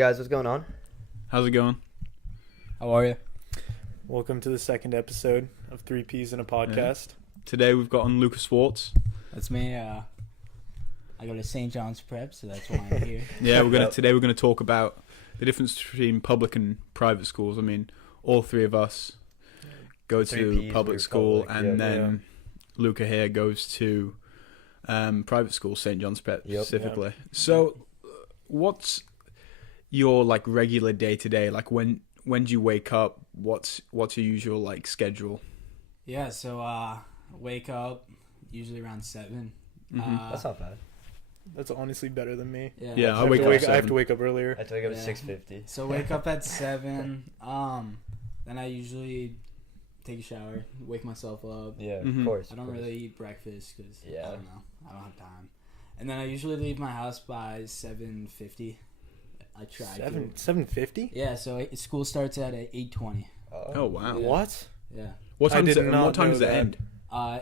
guys, what's going on? How's it going? How are you? Welcome to the second episode of 3 Ps in a Podcast. Today we've got on Lucas Swartz. That's me. I go to St. John's Prep, so that's why I'm here. Yeah, today we're gonna talk about the difference between public and private schools. I mean, all three of us go to public school, and then Luca here goes to private school, St. John's Prep specifically. Yep. So, what's your like regular day to day? Like when do you wake up? What's your usual like schedule? Yeah, so wake up usually around 7. Mhm. That's not bad. That's honestly better than me. Yeah, I have to wake up earlier. I have to wake up at 6:50. So wake up at 7. Then I usually take a shower, wake myself up. Yeah, Mhm. of course. I don't really eat breakfast because Yeah. I don't know. I don't have time. And then I usually leave my house by 7:50. I try to. 7:50? Yeah, so school starts at 8:20. Oh wow! Yeah. What? Yeah. What I time did does it, not what time know does it that. end?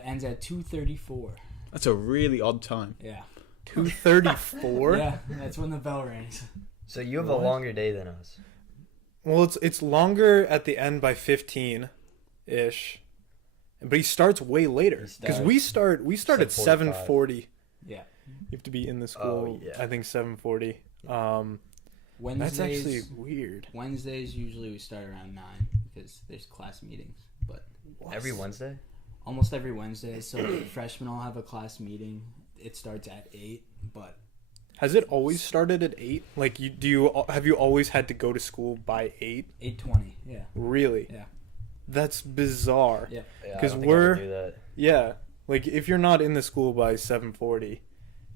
Ends at 2:34. That's a really odd time. Yeah. 2:34? Yeah, that's when the bell rings. So you have What? a longer day than us. Well, it's longer at the end by 15-ish. But he starts way later. Because we start at 7:40. Yeah. You have to be in the school, yeah. I think 7:40. Wednesdays, That's actually weird. Wednesdays usually we start around 9 because there's class meetings. But Every Wednesday? almost every Wednesday, so freshmen all have a class meeting. It starts at 8, but Has it always started at 8? Like, have you always had to go to school by 8? 8:20. Yeah. Really? Yeah. That's bizarre. Yeah. Yeah, 'Cause I don't think I we're- can do that. Yeah, like if you're not in the school by 7:40,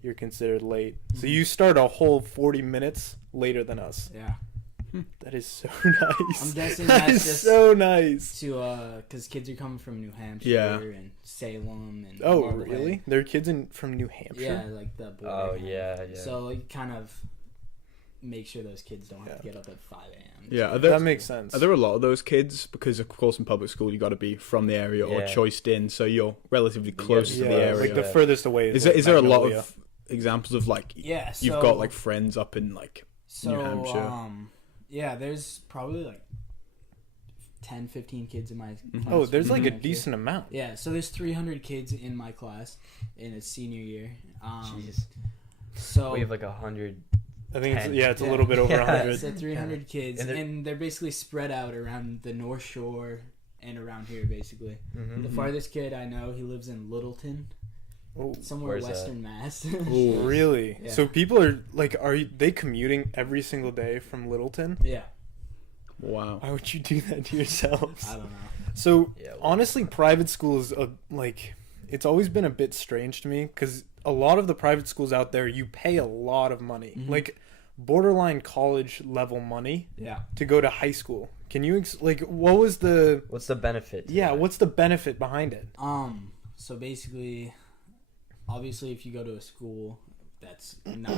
you're considered late. So Mhm. you start a whole 40 minutes later than us. Yeah. That is so nice. I'm guessing that that's is just so nice. to because kids are coming from New Hampshire Yeah. and Salem and Oh, Marblehead. really? There are kids from New Hampshire? Yeah, like the border. Oh, yeah. So like kind of make sure those kids don't have to get up at 5 a.m. Yeah, That makes sense. Are there a lot of those kids? Because of course in public school you got to be from the area or Yeah. choiced in, so you're relatively close to yeah, the area. like the Yeah. furthest away Is like there a lot Magnolia. of examples of like Yeah, so, you've got like friends up in like so, New Hampshire? Yeah, there's probably like 10, 15 kids in my class. Oh, there's from like New a Hampshire. decent amount. Yeah, so there's 300 kids in my class in a senior year. Jeez. So We have like 100. I think it's 10. a little bit over Yeah. 100. so 300 kids, And and they're basically spread out around the North Shore and around here, basically. Mm-hmm. The farthest kid I know, he lives in Littleton, Oh, somewhere Where's that? Western Mass. Ooh. really? Yeah. So people are like, they commuting every single day from Littleton? Yeah, Wow. Why would you do that to yourselves? I don't know. So Yeah, well, honestly, private schools, like, it's always been a bit strange to me because a lot of the private schools out there, you pay a lot of money, Mhm. like borderline college level money Yeah. to go to high school. Can you like what was the what's the benefit? to yeah? that? What's the benefit behind it? So basically, obviously, if you go to a school that's not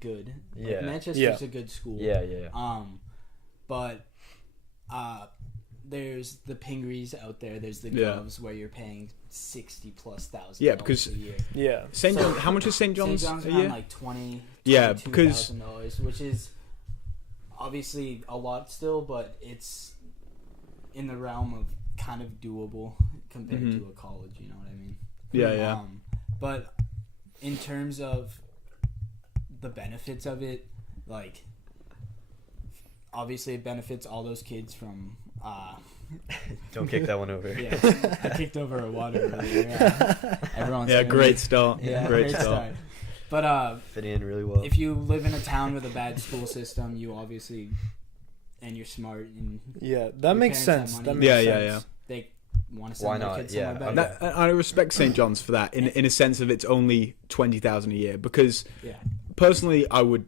good, Yeah. like Manchester's Yeah. a good school. Yeah. But there's the Pingries out there. There's the Yeah. Govs where you're paying $60,000 Yeah, because- a year. Yeah, St. So- John, how much is St. John's St. John's a around year? like 20. Yeah, because- $22,000, which is obviously a lot still, but it's in the realm of kind of doable compared Mhm. to a college. You know what I mean? Yeah. But in terms of the benefits of it, like obviously it benefits all those kids from. Don't kick that one over. Yeah, I kicked over a water earlier. Yeah. Everyone's Yeah, saying- great start. Yeah, great start. But Fitting in really well. if you live in a town with a bad school system, you obviously, and you're smart and yeah, that Your makes parents sense. have That money. makes Yeah, sense. they want to send Why their not? kids Yeah, somewhere okay. better. That, I respect St. John's for that in a sense of it's only 20,000 a year because Yeah. personally I would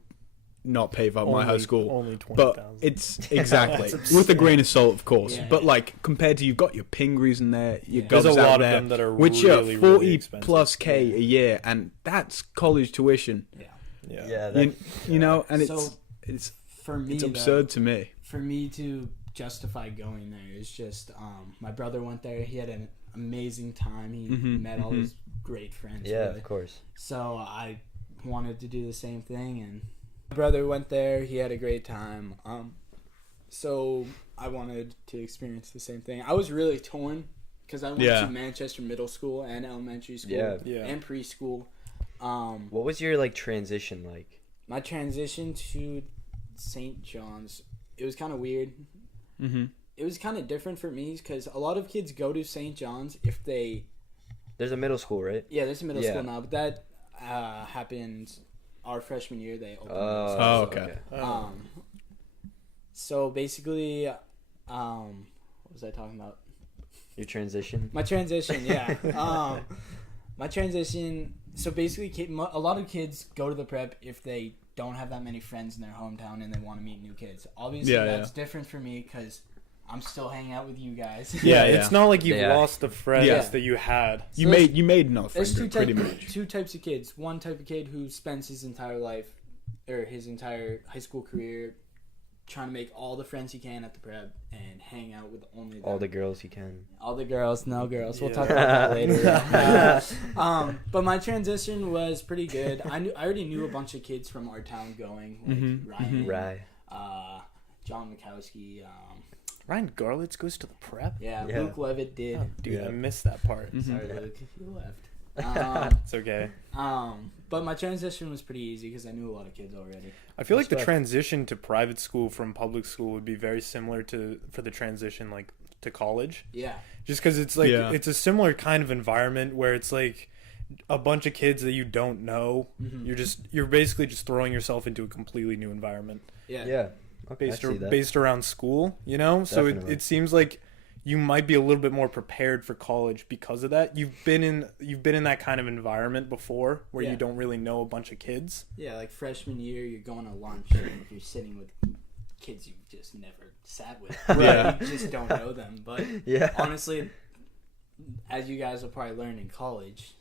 not pay for my high school. Only But 20,000. it's exactly That's with a grain of salt, of course. Yeah, but yeah. like compared to you've got your Pingries in there, your Yeah. There's Govs a out lot of there, them that are which really, are really 40 expensive. plus K Yeah. a year, and that's college tuition. Yeah. yeah. Yeah, that, You know, and So it's for me, it's though, absurd to me. for me to justify going there is just my brother went there. He had an amazing time. He Mhm, met all mhm. his great friends. yeah, really. of course. So I wanted to do the same thing, and My brother went there. He had a great time. So I wanted to experience the same thing. I was really torn because I went to Manchester Middle School and elementary school and preschool. What was your like transition like? My transition to St. John's, it was kind of weird. Mm-hmm. It was kind of different for me because a lot of kids go to St. John's if they... There's a middle school, right? Yeah, there's a middle school now, but that happened our freshman year. They opened okay. So basically, what was I talking about? Your transition? My transition, yeah. My transition, so basically a lot of kids go to the prep if they don't have that many friends in their hometown and they want to meet new kids. Obviously, that's different for me because I'm still hanging out with you guys. It's not like you've lost the friends that you had. You made enough friends, pretty much. Two types of kids. One type of kid who spends his entire life, or his entire high school career, trying to make all the friends he can at the prep and hang out with only them. All the girls he can. All the girls, no girls. We'll talk about that later. But my transition was pretty good. I already knew a bunch of kids from our town going, like Ryan, John Mikowski. Ryan Garlitz goes to the prep? Yeah, Luke Levitt did. Oh, dude, I missed that part. Sorry, Luke, you left. It's okay. But my transition was pretty easy because I knew a lot of kids already. I feel like the transition to private school from public school would be very similar for the transition like to college. Yeah. Just because it's like it's a similar kind of environment where it's like a bunch of kids that you don't know. Mm-hmm. You're basically just throwing yourself into a completely new environment. Yeah. Yeah. Okay, based around school, you know? Definitely. So it seems like you might be a little bit more prepared for college because of that. You've been in that kind of environment before where you don't really know a bunch of kids. Yeah, like freshman year, you're going to lunch and you're sitting with kids you just never sat with. Right. You just don't know them. But honestly, as you guys will probably learn in college,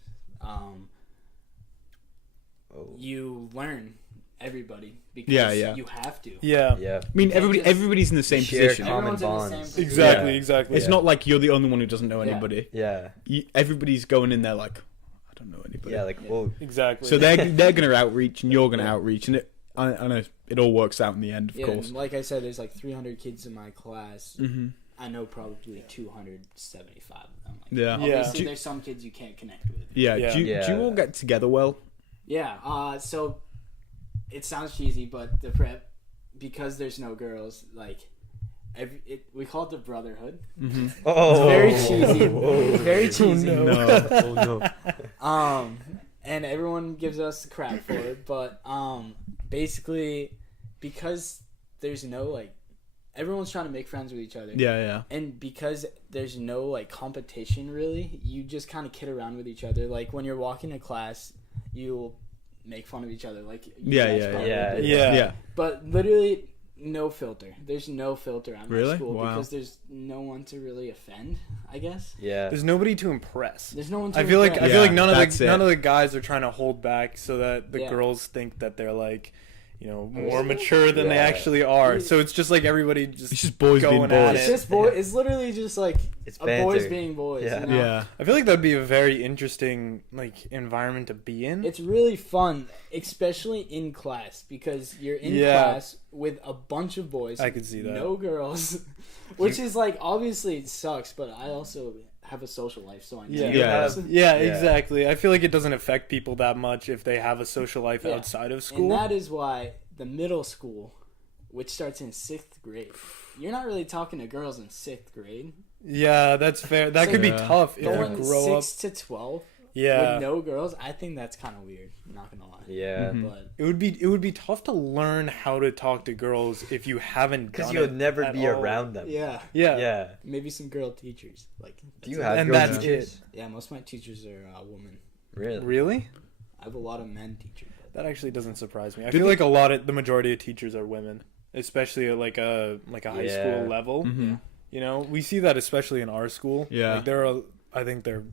you learn everybody because you have to. Yeah. I mean, everybody's in the same position. Common Everyone's bonds. in the same Exactly. It's not like you're the only one who doesn't know anybody. Yeah. Everybody's going in there like, I don't know anybody. Yeah, like, whoa. Exactly. So they're going to outreach and you're going to outreach, and I know it all works out in the end, of course. And like I said, there's like 300 kids in my class. Mm-hmm. I know probably 275 of them. Like, obviously, there's some kids you can't connect with. Do you all get together well? Yeah. So it sounds cheesy, but the prep, because there's no girls, like we call it the brotherhood. Mm-hmm. Oh, it's very cheesy. Very cheesy. No. And everyone gives us crap for it, but basically, because there's no like, everyone's trying to make friends with each other. Yeah. And because there's no like competition really, you just kind of kid around with each other. Like when you're walking to class, you'll make fun of each other. Like yeah. But literally no filter. There's no filter at my school because there's no one to really offend, I guess. Yeah. There's nobody to impress. There's no one to I feel like none of the guys are trying to hold back so that the girls think that they're like, you know, more mature than they actually are. So it's just like everybody it's just boys being boys. It's just boys. It's literally just like it's boys being boys. Yeah. You know? Yeah. I feel like that'd be a very interesting like environment to be in. It's really fun, especially in class, because you're in class with a bunch of boys. I could see that. No girls, which is like obviously it sucks, but I also have a social life, so I know. Yeah, exactly. I feel like it doesn't affect people that much if they have a social life outside of school. And that is why the middle school, which starts in 6th grade, you're not really talking to girls in 6th grade. Yeah, that's fair. That could be tough if going you grow 6 to 12 with no girls. I think that's kind of weird. I'm not gonna lie. Yeah, but it would be tough to learn how to talk to girls if you haven't done it. Because you'll never be around them. Yeah. Maybe some girl teachers. Like, do you have and girl that's teachers? Yeah, most of my teachers are women. Really? I have a lot of men teachers. That actually doesn't surprise me. I feel like the majority of teachers are women, especially at like a high school level. Mm-hmm. You know, we see that especially in our school. Yeah, like I think they're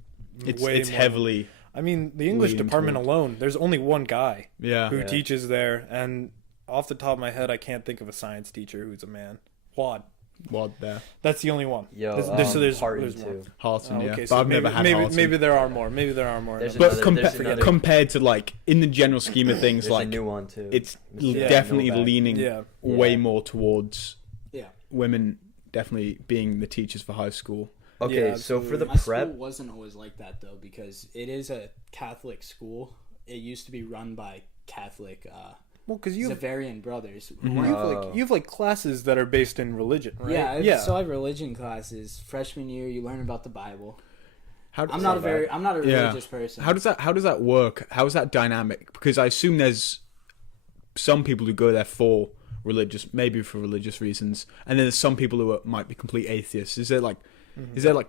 it's more heavily. I mean, the English department alone, there's only one guy who Yeah. teaches there, and off the top of my head, I can't think of a science teacher who's a man. Juan. What there? That's the only one. Yo, there's Harton more. too. Harton, yeah. Okay, but so I've never had Harton. maybe there are more. Maybe there are more. There's But another- compared to like in the general scheme of things, There's like a new one too. it's Yeah, definitely Novak. leaning Yeah. way Yeah. more towards Yeah. women definitely being the teachers for high school. Okay, Yeah, so for the My prep, school wasn't always like that though, because it is a Catholic school. It used to be run by Catholic Well, because you have Zavarian brothers. Mhm. you have like classes that are based in religion, right? Yeah, so I have religion classes. Freshman year, you learn about the Bible. How does I'm not a Yeah. religious person. How does that work? How is that dynamic? Because I assume there's some people who go there for maybe for religious reasons, and then there's some people who might be complete atheists. Is there like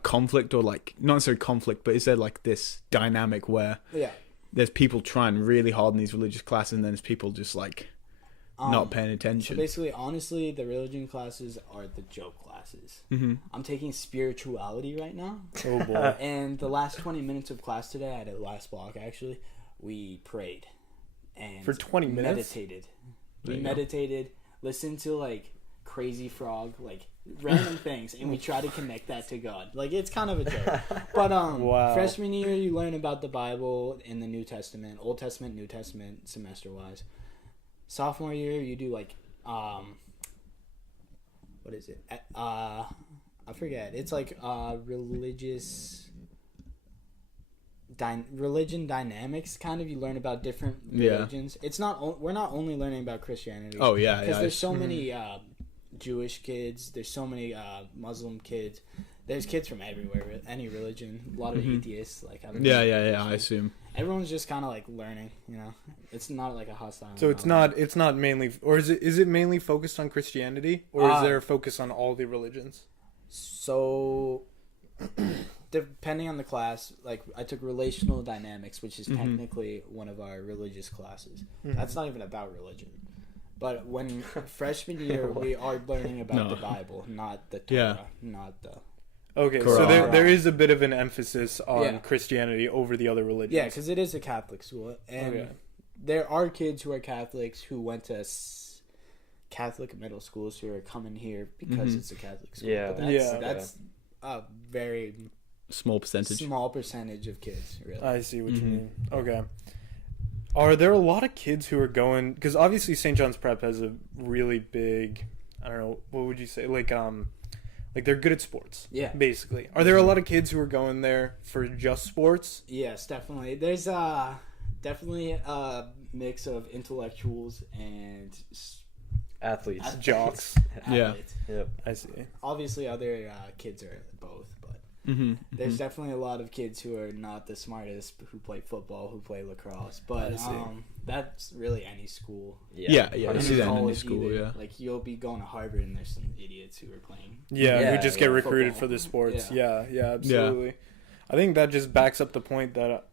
conflict, or like not necessarily conflict, but is there like this dynamic where Yeah. there's people trying really hard in these religious classes, and then there's people just like not paying So attention? basically, honestly, the religion classes are the joke classes. Mm-hmm. I'm taking spirituality right now, Oh boy. and the last 20 minutes of class today, I had a last block actually. We prayed and For 20 minutes? meditated. There We you go. meditated, listened to like Crazy Frog, like random things, and we try to connect that to God. Like it's kind of a joke. But Wow. freshman year, you learn about the Bible in the New Testament, Old Testament, New Testament, semester wise. Sophomore year, you do like what is it? I forget. It's like religion dynamics, kind of. You learn about different Yeah. religions. It's not we're not only learning about Christianity. Oh yeah, Because yeah. there's so many Jewish kids. There's so many Muslim kids. There's kids from everywhere, any religion. A lot of atheists. Like Yeah. I assume. everyone's just kind of like learning. You know, it's not like a hostile. So it's not mainly, or is it mainly focused on Christianity, or is there a focus on all the religions? So, depending on the class, like I took relational dynamics, which is technically one of our religious classes. That's not even about religion. But when freshman year, we are learning about the Bible, not the Torah, not the. Okay, Correct. so there is a bit of an emphasis on Yeah. Christianity over the other religions. Yeah, because it is a Catholic school, and Okay. there are kids who are Catholics who went to Catholic middle schools who are coming here because it's a Catholic school. Yeah. But that's a very Small percentage. small percentage of kids, really. I see what you mean. Okay. Are there a lot of kids who are going? Because obviously St. John's Prep has a really big, I don't know, what would you say? Like they're good at sports. Yeah. Basically, are there a lot of kids who are going there for just sports? Yes, definitely. There's definitely a mix of intellectuals and athletes. Jocks. Yeah. athletes. Yep. I see. Obviously, other kids are both, but Mm-hmm. there's definitely a lot of kids who are not the smartest, who play football, who play lacrosse. But I see. That's really any school. Yeah. I Any see that in any college school. either. Yeah. Like you'll be going to Harvard, and there's some idiots who are playing. Yeah, Yeah, who just get yeah. recruited Football. for the sports. Yeah. Yeah, absolutely. I think that just backs up the point that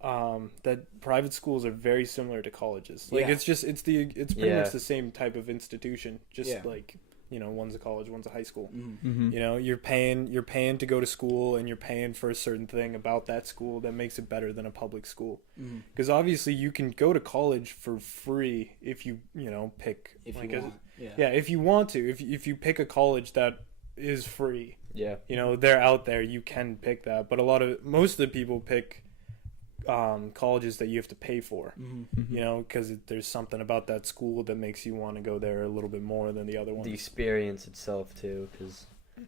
that private schools are very similar to colleges. Like Yeah. it's pretty Yeah. much the same type of institution. Just Yeah. like, one's a college, one's a high school. Mm-hmm. You're paying to go to school, and you're paying for a certain thing about that school that makes it better than a public school. Mm-hmm. Because obviously you can go to college for free if you pick If like you a- want, yeah. yeah, if you want to. If you pick a college that is free, Yeah. they're out there, you can pick that. But most of the people pick colleges that you have to pay for, Mm-hmm. because there's something about that school that makes you want to go there a little bit more than the other ones. The experience itself too, because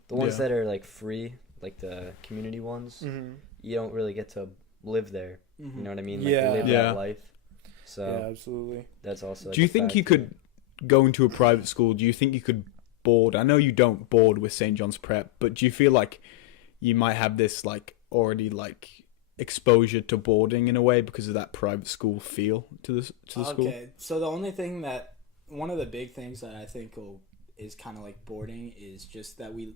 the ones Yeah. that are like free, like the community ones, Mm-hmm. you don't really get to live there. Mm-hmm. You know what I mean? Like, Yeah. you live Yeah. that life. So Yeah, absolutely. that's also. Like, Do you a think you factor. could go into a private school? Do you think you could board? I know you don't board with St. John's Prep, but do you feel like you might have this like already like exposure to boarding in a way because of that private school feel to the school? Okay, so the only thing one of the big things that I think is kind of like boarding is just that we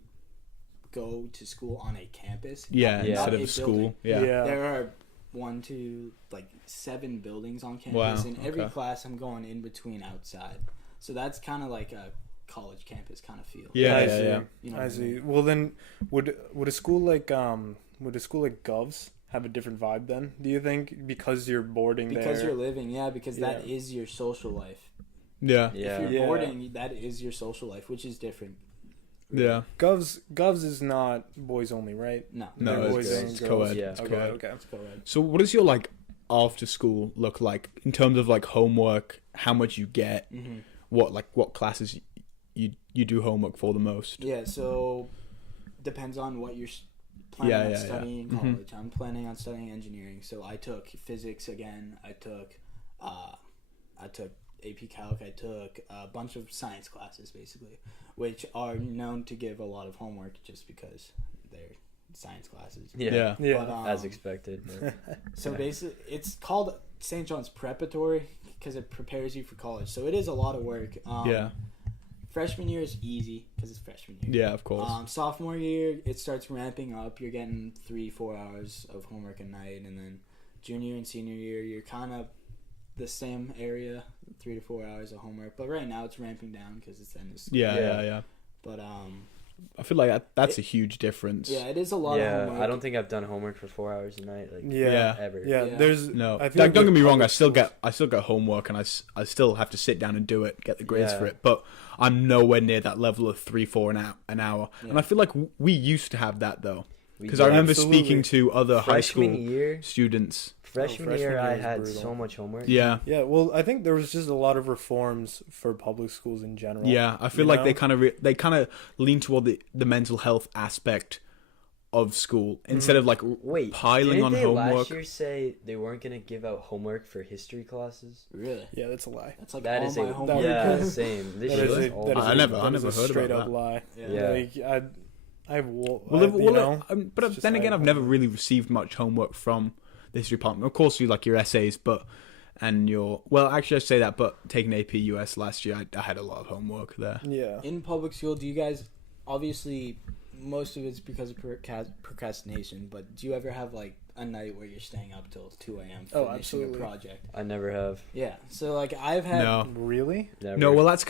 go to school on a campus. Yeah, Yeah. instead not of a a school. building. Yeah. There are 7 buildings on campus, Wow, and every okay. class I'm going in between outside. So that's kind of like a college campus kind of feel. Yeah, I yeah, see. yeah. You know I what I see. mean? Well, then would a school like Govs have a different vibe then? Do you think because you're boarding Because there? you're living, because that Yeah. is your social life. Yeah. Yeah. If you're Yeah. boarding, that is your social life, which is different. Yeah. Govs is not boys only, right? No. No, They're boys it's and co-ed. girls. Yeah. It's Okay, co-ed. okay. Let's go ahead. So what does your like after school look like in terms of like homework, how much you get, Mm-hmm. what classes you do homework for the most? Yeah, so depends on what you're planning on studying in Mhm. college. I'm planning on studying engineering, so I took physics again. I took AP Calc. I took a bunch of science classes, basically, which are known to give a lot of homework just because they're science classes. Yeah. Yeah. But, As expected. But So yeah. basically, it's called St. John's Preparatory because it prepares you for college. So it is a lot of work. Yeah. Freshman year is easy because it's freshman year. Yeah, of course. Sophomore year, it starts ramping up. You're getting 3-4 hours of homework a night, and then junior and senior year, you're kind of the same area, 3 to 4 hours of homework. But right now, it's ramping down because it's the end of school. yeah. But I feel like that's a huge difference. yeah, it is a lot of Yeah, homework. I don't think I've done homework for 4 hours a night, like Yeah. ever. Yeah, Yeah. there's No, I feel like don't get with me wrong. I public still get homework, and I still have to sit down and do it, get the grades Yeah. for it. But I'm nowhere near that level of 3-4 an hour. Yeah. And I feel like we used to have that though, We because did. I remember Absolutely. speaking to other high freshman school year. students. Freshman freshman year, year I was had brutal. so much homework. Yeah, Yeah, well, I think there was just a lot of reforms for public schools in general. yeah. I feel You like know? they kind of lean toward the mental health aspect of school instead of like Wait, piling didn't on they homework. last year say they weren't gonna give out homework for history classes? Really? Yeah, that's a lie. That's like That all is my a homework. yeah, same. This That year is was a, all that is I a- never- that I is never a heard straight about up that. lie. Yeah. Like I've Well, you know, but it's just then again, I- I've never really received much homework from the history department. Of course, you like your essays, and your actually I say that, but taking AP US last year, I had a lot of homework there. yeah. In public school, do you guys, obviously most of it's because of procrastination, but do you ever have like a night where you're staying up till 2 a.m. Oh, finishing absolutely. a project? I never have. Yeah, so like I've had No, Really? Never. no. Well, that's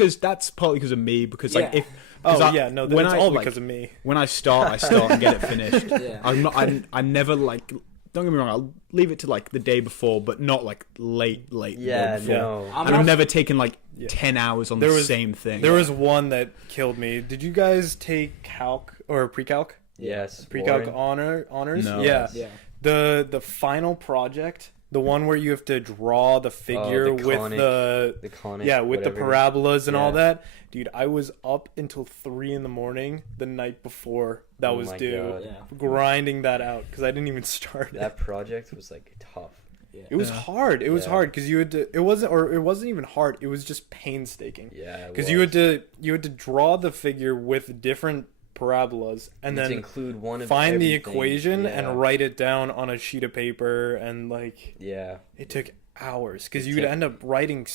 partly because of me. Because like Yeah. if 'cause Oh I- yeah, no, when it's I, all like, because of me. when I start and get it finished. Yeah. I'm not. I never like. Don't get me wrong. I'll leave it to like the day before, but not like late. The Yeah, day before. no. I'm And I've not- never taken like Yeah. 10 hours on There the was- same thing. There was one that killed me. Did you guys take calc or pre-calc? Yes. Pre-calc boring. honors? No. Yeah. Yeah. The final project, the one where you have to draw the figure the with conic, the conic. with the whatever. parabolas and all Yeah. that. Dude, I was up until 3 a.m. the night before that Oh was my due, God. Yeah. grinding that out because I didn't even start it. That project was like tough. Yeah. It was Yeah. hard. It was Yeah. hard because you had to. It wasn't even hard. It was just painstaking. Yeah. Because you had to draw the figure with different parabolas and to then include one of find the everything. equation Yeah. and write it down on a sheet of paper, and like Yeah. it took hours because It you would took- end up writing.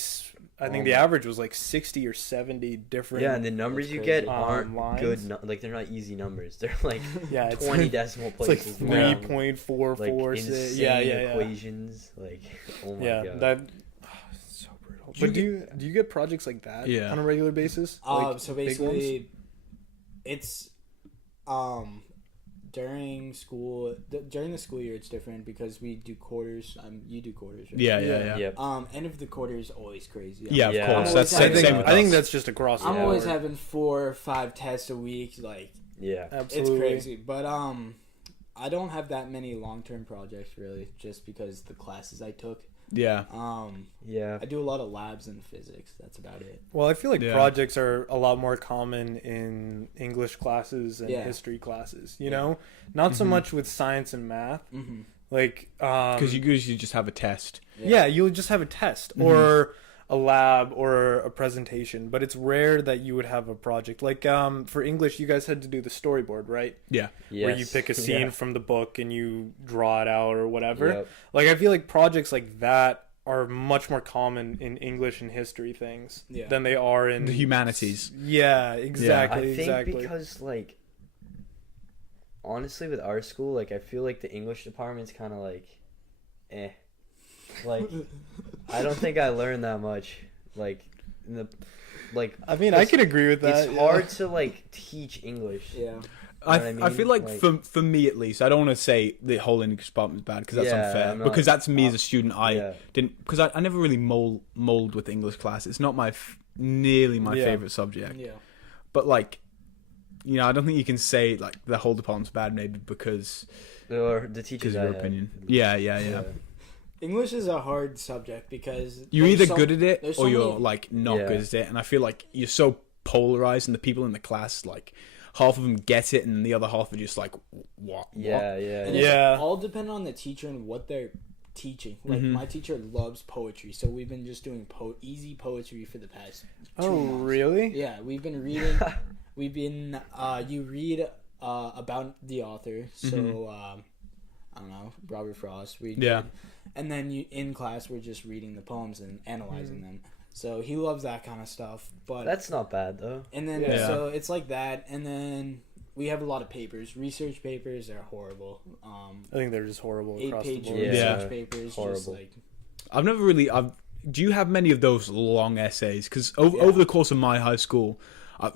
I think Oh the my- average was like 60 or 70 different. Yeah, and the numbers That's you crazy. get aren't lines. good. Like they're not easy numbers. They're like yeah, it's 20 like, decimal it's like places. long. 3.446. Like Yeah, insane yeah. equations. Like oh my Yeah, god. that so brutal. But do you get projects like that Yeah. on a regular basis? Like, So big ones? basically, it's during school during the school year it's different because we do quarters. You do quarters, right? Yeah. Yep. End of the quarter is always crazy. Yeah, of Yeah. course. I'm That's always the same. having- with I think us. that's just across the I'm Yeah. always board. having 4 or 5 tests a week. Like Yeah. Absolutely. it's crazy, but I don't have that many long-term projects really, just because the classes I took. Yeah. Yeah. I do a lot of labs and physics. That's about it. Well, I feel like Yeah. projects are a lot more common in English classes and Yeah. history classes. You Yeah. know, not so Mhm. much with science and math. Mm-hmm. Like, Because you usually just have a test. yeah, you'll just have a test Mhm. or a lab or a presentation, but it's rare that you would have a project. Like, for English, you guys had to do the storyboard, right? Yeah. Where you Yes. pick a scene Yeah. from the book and you draw it out or whatever. Yep. Like, I feel like projects like that are much more common in English and history things Yeah. than they are in The humanities. Yeah, exactly, I think exactly. because like honestly with our school, like I feel like the English department's kind of like like I don't think I learned that much like in the like I mean, I can agree with that. it's yeah. hard to like teach English. Yeah. I what I feel mean? like, Like- for me at least, I don't want to say the whole English department is bad because that's Yeah, unfair. I'm not- Because that's me as a student. I Yeah. didn't because I never really mold with English class. It's not nearly my Yeah. favorite subject. Yeah. But like, I don't think you can say like the whole department's bad, maybe because Or the teachers. your opinion. Yeah. English is a hard subject because You're there's either good at it there's or so you're many- like not Yeah. good at it, and I feel like you're so polarized, and the people in the class, like half of them get it, and the other half are just like, what? Yeah, And yeah. it's Yeah. all dependent on the teacher and what they're teaching. Like Mhm. my teacher loves poetry, so we've been just doing easy poetry for the past 2 Oh, months. really? Yeah, we've been reading. We've been you read about the author. So Mhm. I don't know, Robert Frost. We Yeah. did. And then in class we're just reading the poems and analyzing them. So he loves that kind of stuff. But That's not bad though. and then Yeah. so it's like that, and then we have a lot of papers. Research papers are horrible. I think they're just horrible across the 8-page board. Yeah. research papers, just Horrible. like I've never really. Do you have many of those long essays? Because Yeah. over the course of my high school,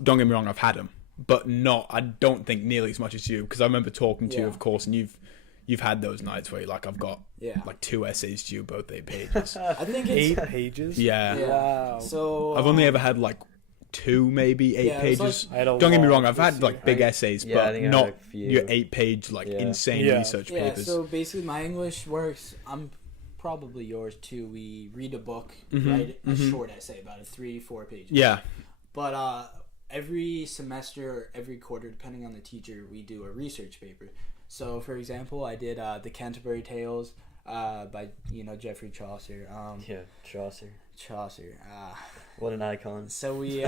don't get me wrong, I've had them, but not. I don't think nearly as much as you. Because I remember talking to you, Yeah. of course, and you've had those nights where you're like, I've got yeah. like 2 essays due, both 8 pages. I think it's 8 pages? Yeah. yeah. Wow. So I've only ever had like 2, maybe 8 Yeah, it was pages. I had a Don't get me lot wrong, I've this had like year. big essays, Yeah, I but think I not had a few. your 8-page like Yeah. insane Yeah. research yeah. papers. So basically, my English works. I'm probably yours too. We read a book, Mhm, write a mhm. short essay about it, 3-4 pages. Yeah. But every semester, or every quarter, depending on the teacher, we do a research paper. So, for example, I did the Canterbury Tales by Geoffrey Chaucer. Yeah, Chaucer. Chaucer. What an icon. So we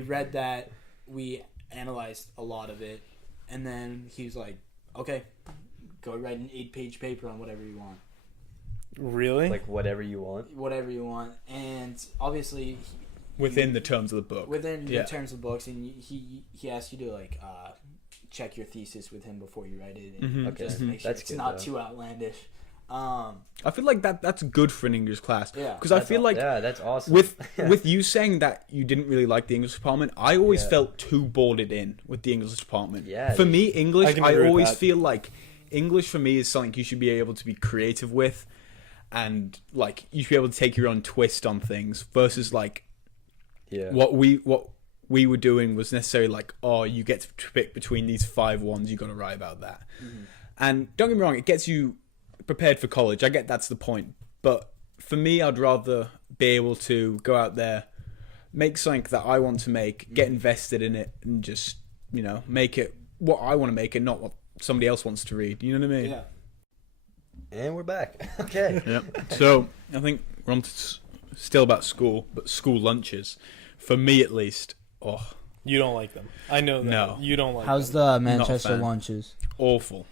read that, we analyzed a lot of it, and then he was like, "Okay, go write an 8-page paper on whatever you want, Really? Like whatever you want. whatever you want." And obviously, Within the terms of the book. within Yeah. the terms of books, and he asked you to like check your thesis with him before you write it, and Mhm, Okay. just to make sure That's it's good, not though. too outlandish. I feel like that's good for an English class. Yeah. Because I That's feel aw- like yeah, that's awesome. with you saying that you didn't really like the English department, I always Yeah. felt too boarded in with the English department. Yeah, For dude. me, English, I can I agree with always that. feel like English for me is something you should be able to be creative with, and like you should be able to take your own twist on things. Versus like yeah. what we were doing was necessarily like, oh, you get to pick between these 5 ones, you got to write about that. Mm-hmm. And don't get me wrong, it gets you prepared for college. I get that's the point. But for me, I'd rather be able to go out there, make something that I want to make, get invested in it, and just, make it what I want to make it, not what somebody else wants to read. You know what I mean? Yeah. And we're back. Okay. Yep. So I think we're on to still about school, but school lunches, for me at least, You don't like them. I know that. No. You don't like How's them. the Not a Manchester fan. lunches? awful.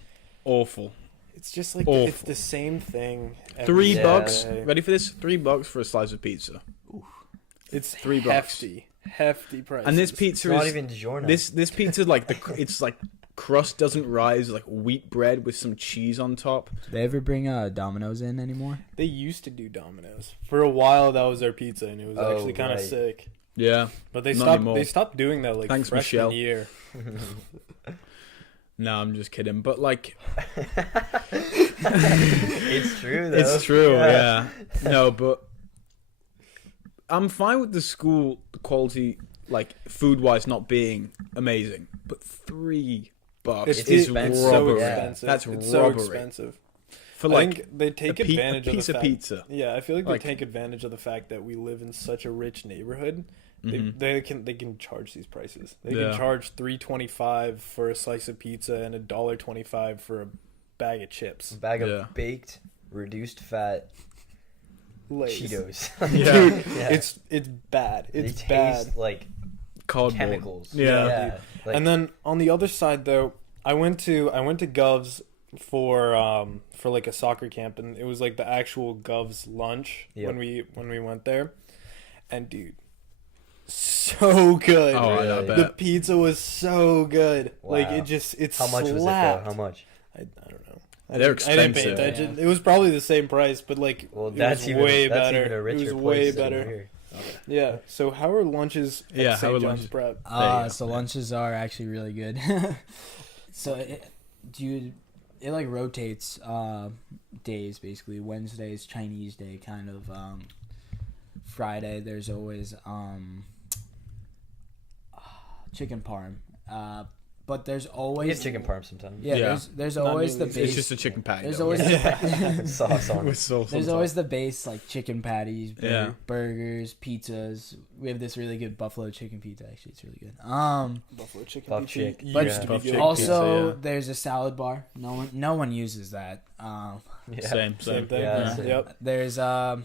It's just like Awful. it's the same thing. $3 Yeah. day. Ready for this? $3 for a slice of pizza. It's $3. hefty price. And this It's pizza not is even DiGiorno. this pizza it's like crust doesn't rise, like wheat bread with some cheese on top. Do they ever bring Domino's in anymore? They used to do Domino's for a while. That was their pizza, and it was Oh, actually kind of right. sick. Yeah. But they Not stopped. anymore. They stopped doing that like Thanks, freshman Michelle. year. No, I'm just kidding. But like, It's true though. it's true. Yeah. No, but I'm fine with the school quality, like food wise, not being amazing. But $3 It's, is expensive. so robbery. Yeah. expensive. That's it's robbery. so expensive. For I like think they take a advantage piece of of the fact. pizza. Yeah, I feel like Like- they take advantage of the fact that we live in such a rich neighborhood. Mhm. They can charge these prices. They Yeah. can charge $3.25 for a slice of pizza and $1.25 for a bag of chips. A bag of Yeah. baked, reduced fat Lay's. Cheetos. Yeah. Dude, Yeah. it's bad. They It's taste bad. like Cardboard. chemicals. Yeah. Like, And then on the other side though, I went to Govs for like a soccer camp, and it was like the actual Govs lunch Yep. when we went there. And dude, so good. Oh, I Really? bet. The pizza was so good. Like Wow. it's how much was it though? slapped. How much? I don't know. They're I didn't pay expensive. attention. It was probably the same price, but like Well, it that's was even way that's better. even a richer it was place way than better. here. Yeah. So how are lunches at Yeah, how St. are John's lunches? Prep? There you go. So lunches are actually really good. So it like rotates days basically. Wednesday's Chinese day kind of. Friday there's always chicken parm, But there's We always get chicken parm sometimes. Yeah, Yeah. there's Not always the nearly. base. It's just a chicken patty. There's though. always the, Sauce on With it. sauce on there's top. always the base like chicken patties, Yeah. burgers, pizzas. We have this really good buffalo chicken pizza. Actually, it's really good. Buffalo chicken Buff pizza chick. used But to be Buff good. chick also, pizza, yeah. there's a salad bar. No one uses that. Yeah. Same. Same thing. Yeah, Yeah. same. Yep. There's a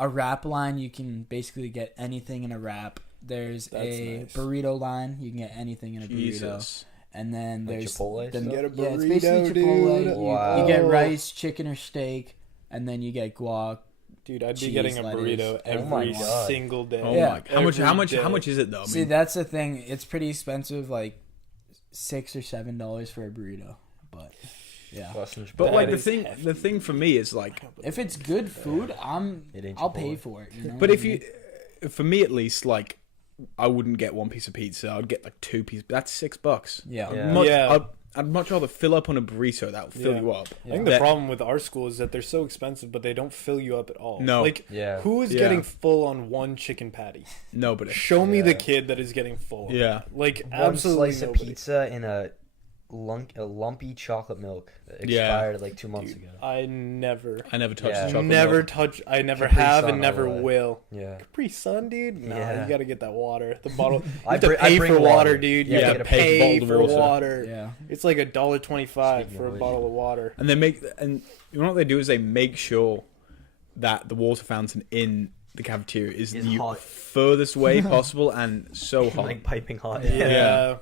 wrap line. You can basically get anything in a wrap. There's That's a nice. burrito line. You can get anything in a burrito. Jesus. And then Like there's Chipotle the, stuff? Get a yeah, it's burrito, basically Chipotle. dude. Wow. You get rice, chicken, or steak, and then you get guac. Dude, I'd be Cheese, getting a lettuce. burrito Oh my every God. single day. Oh Yeah. my! How much? How Every much? day. How much is it though? I See, mean, that's the thing. It's pretty expensive, like $6 or $7 for a burrito. But yeah, but That like the is thing, hefty. the thing for me is like, if it's good food, It ain't I'll pay Chipotle. for it. You know but what if I mean? you, for me at least, like, I wouldn't get one piece of pizza. I'd get like 2 pieces. That's $6. yeah, Yeah. Yeah. I'd much rather fill up on a burrito that will fill Yeah. you up. I think Yeah. the problem with our school is that they're so expensive, but they don't fill you up at all. No. Like, Yeah. who is Yeah. getting full on one chicken patty? Nobody. Show me the Yeah. kid that is getting full. Yeah. Like, One absolutely slice of nobody. pizza and a lumpy chocolate milk that Yeah. expired like 2 months Dude, ago. I never, I never touched Yeah. chocolate never milk. touch. I never Capri have Sun and never all the way. will. Yeah. Capri Sun, dude. Nah, Yeah. you gotta get that water. The bottle. You I have to br- I pay bring for water, water. dude. Yeah, You you have to gotta pay pay for for bottled water. yeah. It's like $1.25 Speaking for of a which. bottle of water. And they make, and you know what they do is they make sure that the water fountain in the cafeteria is Is the hot. furthest way possible and so hot. Like piping hot. Yeah. Yeah.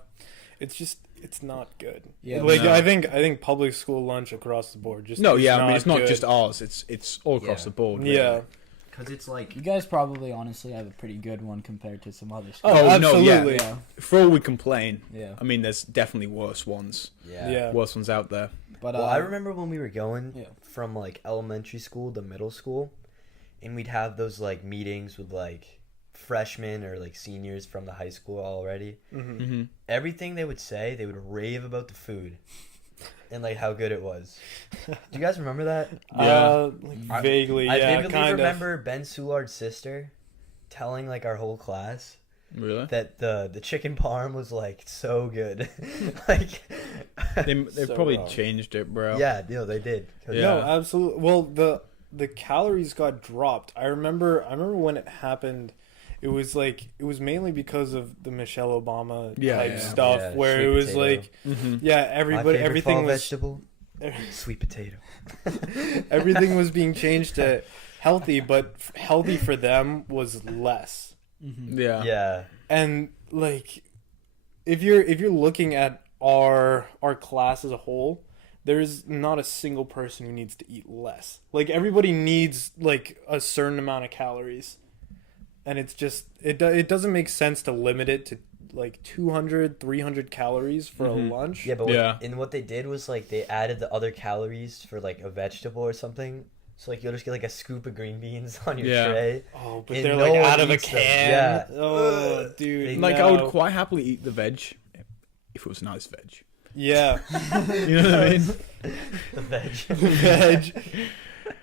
It's just it's not good. Yeah, like no. I think public school lunch across the board just No, is yeah, I mean it's not good. just ours. It's all across Yeah. the board. really. Yeah. Because it's like You guys probably honestly have a pretty good one compared to some other Oh, schools. no, absolutely. yeah. yeah, For all we complain, yeah. I mean there's definitely worse ones. Yeah. Worse ones out there. But Well, I remember when we were going yeah. from like elementary school to middle school, and we'd have those like meetings with like freshmen or like seniors from the high school already. Mhm. Mm-hmm. Everything they would say, they would rave about the food and like how good it was. Do you guys remember that? Like I- vaguely, I yeah, vividly kind of. remember Ben Soulard's sister telling like our whole class Really? that the chicken parm was like so good. Like They've So probably wrong. changed it, bro. yeah, they did. 'Cause- Yeah. No, absolutely. Well, the calories got dropped. I remember when it happened. It was mainly because of the Michelle Obama Yeah, type yeah. stuff, Yeah, where sweet it was potato. like, Mm-hmm. yeah, My everybody, favorite everything fall was vegetable, sweet potato. everything was being changed to healthy, but healthy for them was less. Mhm. Yeah. Yeah. And like, if you're looking at our class as a whole, there's not a single person who needs to eat less. Like everybody needs like a certain amount of calories, and it's just it doesn't make sense to limit it to like 200 300 calories for Mhm. a lunch. Yeah, but Yeah. what they did was like they added the other calories for like a vegetable or something. So like you'll just get like a scoop of green beans on your Yeah. tray. Oh, but And they're no like one out of a eats them. can. Yeah. Oh, dude. They- Like no. I would quite happily eat the veg if it was nice veg. Yeah. You know what I mean? The veg. Veg.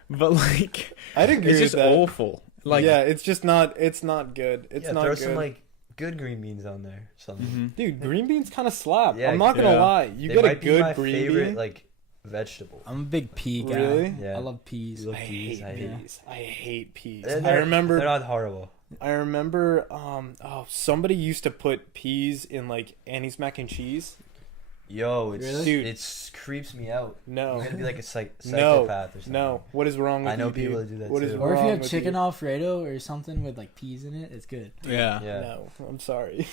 But like, I'd agree it's with just that. awful. Like, yeah, it's just not. It's not good. It's Yeah, not throw good. some like good green beans on there. Something. mhm. Dude, green beans kind of slap. Yeah, I'm not gonna yeah. lie. You They get a might be my good green favorite bean. like vegetable. I'm a big pea guy. Really? Yeah. I love peas. You love I peas, hate I hate peas. I hate peas. They're- I They're remember. not horrible. I remember. Somebody used to put peas in like Annie's mac and cheese. Yo, it's Really? Dude. it creeps me out. No. You're gonna be like a No. psychopath or something. No. What is wrong with I know you, people dude? that do that What is too. Or if wrong you have with chicken you? Alfredo or something with like peas in it, it's good. Yeah. Yeah. No, I'm sorry.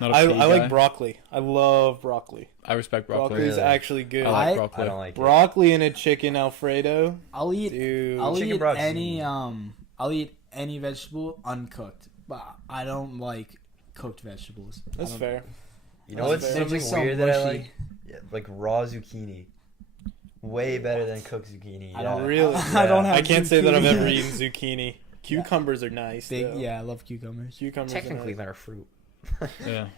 Not a I pea like guy. broccoli. I love broccoli. I respect broccoli. Broccoli is Really? actually good. I like I- broccoli. I don't like it. Broccoli in a chicken Alfredo, I'll eat dude. I'll Chicken eat broth's any easy. I'll eat any vegetable uncooked, but I don't like cooked vegetables. I That's don't- fair. You know what's fair. They're something just so weird that I mushy. like? Yeah, like raw zucchini. Way better than cooked zucchini. I yeah. don't Really? I don't have. I can't say that I've zucchini. ever eaten zucchini. Cucumbers are nice. Big, though. yeah, I love cucumbers. Cucumbers Technically, are they're a fruit. Yeah.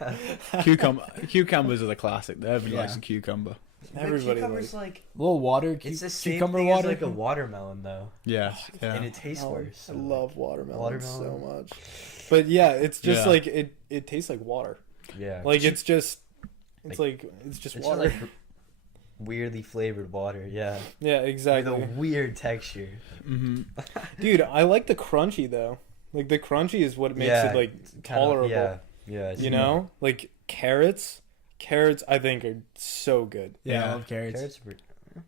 nice. Cucumbers are the classic. Everybody Yeah. likes a cucumber. Everybody cucumber's likes. like A little water, it's the same cucumber thing water. as like a watermelon though, Yeah. Yeah. and it tastes Oh, worse. I love watermelon so Watermelon. much. But yeah, it's just Yeah. like it tastes like water. Yeah. Like it's just it's water. Just like weirdly flavored water. Yeah. Yeah, With exactly. a weird texture. Mm-hmm. Dude, I like the crunchy though. Like the crunchy is what makes it like tolerable. Yeah. You know, like carrots. Carrots, I think, are so good. Yeah, I love carrots. Carrots.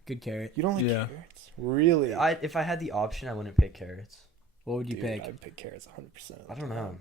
Good carrot. You don't like Yeah. carrots, really? If I had the option, I wouldn't pick carrots. What would you Dude, pick? I'd pick carrots 100%. I don't know,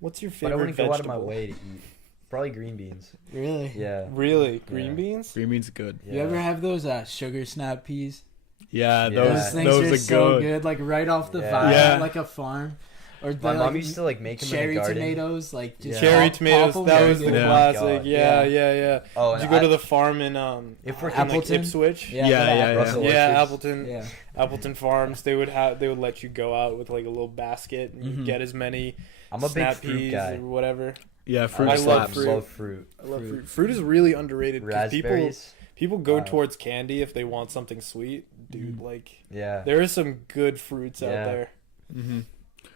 What's your but I favorite wouldn't vegetable? go out of my way to eat. Probably green beans. Really? Yeah. Really, green Yeah. beans? Green beans are good. Yeah. You ever have those sugar snap peas? Yeah, Yeah. Those those things those are are so good. good, like right off the Yeah. vine, Yeah. like a farm. Or My the, mom like, used to like make them in cherry the garden. tomatoes, like just Yeah. Cherry pop tomatoes, 'em that in was the good. Yeah. classic. God. Yeah. Yeah. Oh, Did you and go to the farm in if we're in, like Appleton? Ipswich? Yeah, Yeah, go to yeah, Russell Yeah, Orchards? Appleton. Yeah. Appleton Farms. They would let you go out with like a little basket and Mhm. get as many I'm a big snap fruit peas guy. or whatever. Yeah, fruit I love slaps. fruit. Love fruit. I love Fruit. fruit. Fruit is really underrated because Raspberries. people go Wow. towards candy if they want something sweet. Dude, Mhm. like Yeah. there are some good fruits out Yeah. there. Mm-hmm.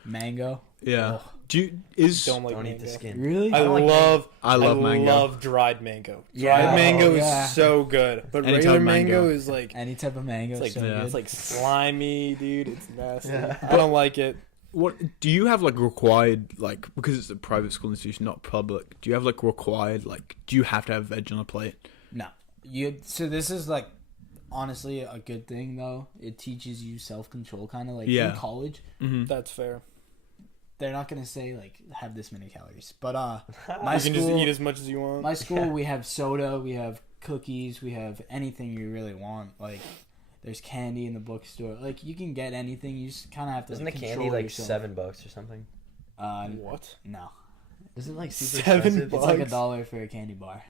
Mango. Yeah. Oh, Do you is Don't like Don't mango. eat the skin. really? I don't like love I love mango. love dried mango. Yeah. Dried mango Oh, yeah. is so good, but Anytime regular mango. mango is like Any type of mango. it's like so Yeah. good. it's like slimy, dude. It's nasty. Yeah. I don't like it. What do you have like required like because it's a private school institution, not public? Do you have like required like do you have to have veg on a plate? No. So this is like honestly a good thing though. It teaches you self control, kind of like Yeah. in college. Mm-hmm. That's fair. They're not gonna say like have this many calories, but my You can just school, eat as much as you want. my school, we have soda, we have cookies, we have anything you really want. Like there's candy in the bookstore. Like you can get anything. You just kind of have to. Isn't the like, candy control like yourself. $7 or something? What? No, Isn't it like super $7 expensive? it's like Bugs? $1 for a candy bar.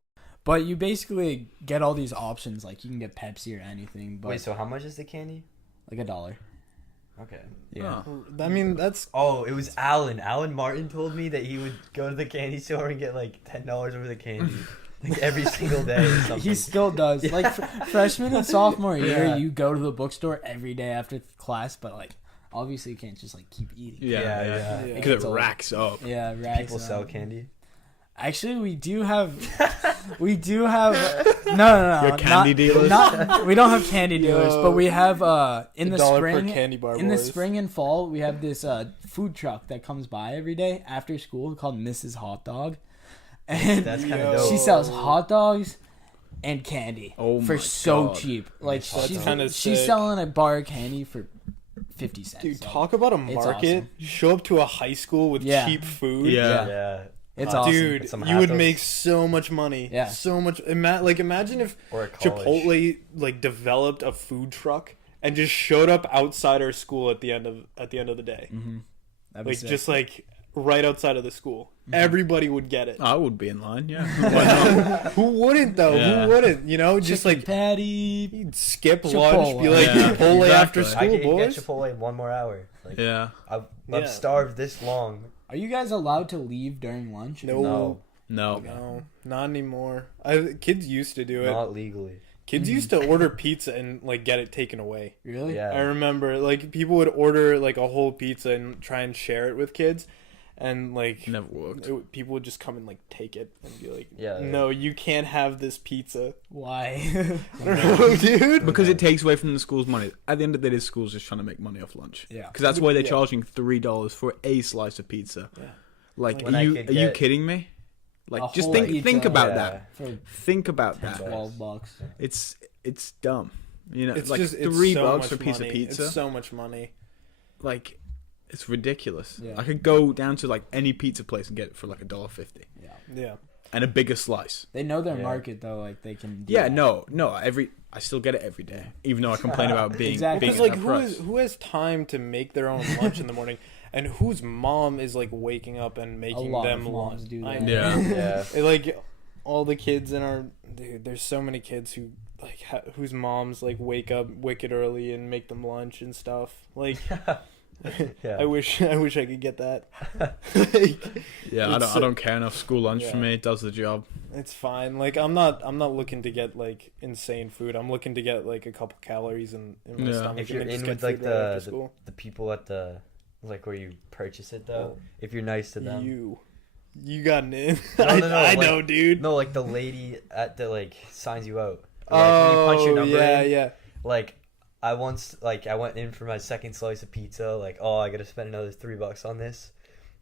But you basically get all these options. Like you can get Pepsi or anything. But Wait, so how much is the candy? like $1. Okay. Yeah. I mean, that's Oh, it was Alan. Alan Martin told me that he would go to the candy store and get like $10 worth of candy, like every single day or something. He still does. Yeah. Like freshman and sophomore year, Yeah. you go to the bookstore every day after class, but like obviously you can't just like keep eating. Yeah, Yeah, yeah. yeah. Because It's it all- racks up. Yeah, racks People up. sell candy. Actually, we do have no, Your candy dealers? Not we don't have candy dealers, Yo. but we have in the $1 spring per candy bar. in the boys. spring and fall we have this food truck that comes by every day after school called Mrs. Hot Dog, and That's kind Yo. of dope. she sells hot dogs and candy Oh for my so God. cheap. Like That's she's kinda she's sick. selling a bar of candy for 50 cents. Dude, Like, talk about a it's market. awesome. You show up to a high school with Yeah. cheap food. Yeah. Yeah. It's Hot- awesome. Dude, With some you would hot dogs. make so much money. Yeah. So much. Imagine if Or a college. Chipotle like developed a food truck and just showed up outside our school at the end of the day. Mm-hmm. That'd be Like sick. just like right outside of the school. Everybody would get it. I would be in line, yeah. Why not? Who wouldn't though? Yeah. Who wouldn't? You know, just Chicken like patty. you'd skip Chipotle. lunch, be like Yeah, Chipotle after exactly. I school, can boys. get Chipotle in one more hour. Like, Yeah. I'm Yeah. starved this long. Are you guys allowed to leave during lunch? No. No, No. No, not anymore. Kids used to do it. not legally. Kids used to order pizza and like get it taken away. Really? Yeah. I remember like people would order like a whole pizza and try and share it with kids, and like Never worked. people would just come and like take it and be like, Yeah. no, you can't have this pizza. Why? I don't know, dude. Because it takes away from the school's money. At the end of the day, the school's just trying to make money off lunch. Yeah. Because that's why they're Yeah. charging $3 for a slice of pizza. Yeah. Like, When are I you could are you get- kidding me? Like, A just whole think pizza. about Yeah. that. For Think about that. $12. It's dumb. You know, It's like just it's $3 so for a much piece money. of pizza. It's so much money. Like, it's ridiculous. Yeah. I could go down to like any pizza place and get it for like $1.50 Yeah. Yeah. and a bigger slice. They know their Yeah. market though. Like they can. Do Yeah, that. no. I still get it every day, even though I complain about being Exactly. being Because at like that price. who has time to make their own lunch in the morning, and whose mom is like waking up and A making lot them of moms lunch? do I that. know. Yeah. Yeah. It, like all the kids in our dude, there's so many kids who like whose moms like wake up wicked early and make them lunch and stuff. Like Yeah. I wish I could get that. Like, Yeah, I It's don't care enough. School lunch for yeah. me, it does the job. it's fine. Like I'm not looking to get like insane food. I'm looking to get like a couple calories in my Yeah. stomach. If you're and then in just with get like food right after the school. people at the like where you purchase it though, Oh. if you're nice to them. You You got an in. No, I like, know, dude. No, like the lady at the like signs you out. Or, like, when you punch your number in, yeah. Like I once like I went in for my second slice of pizza. Like, oh, I gotta spend another $3 on this,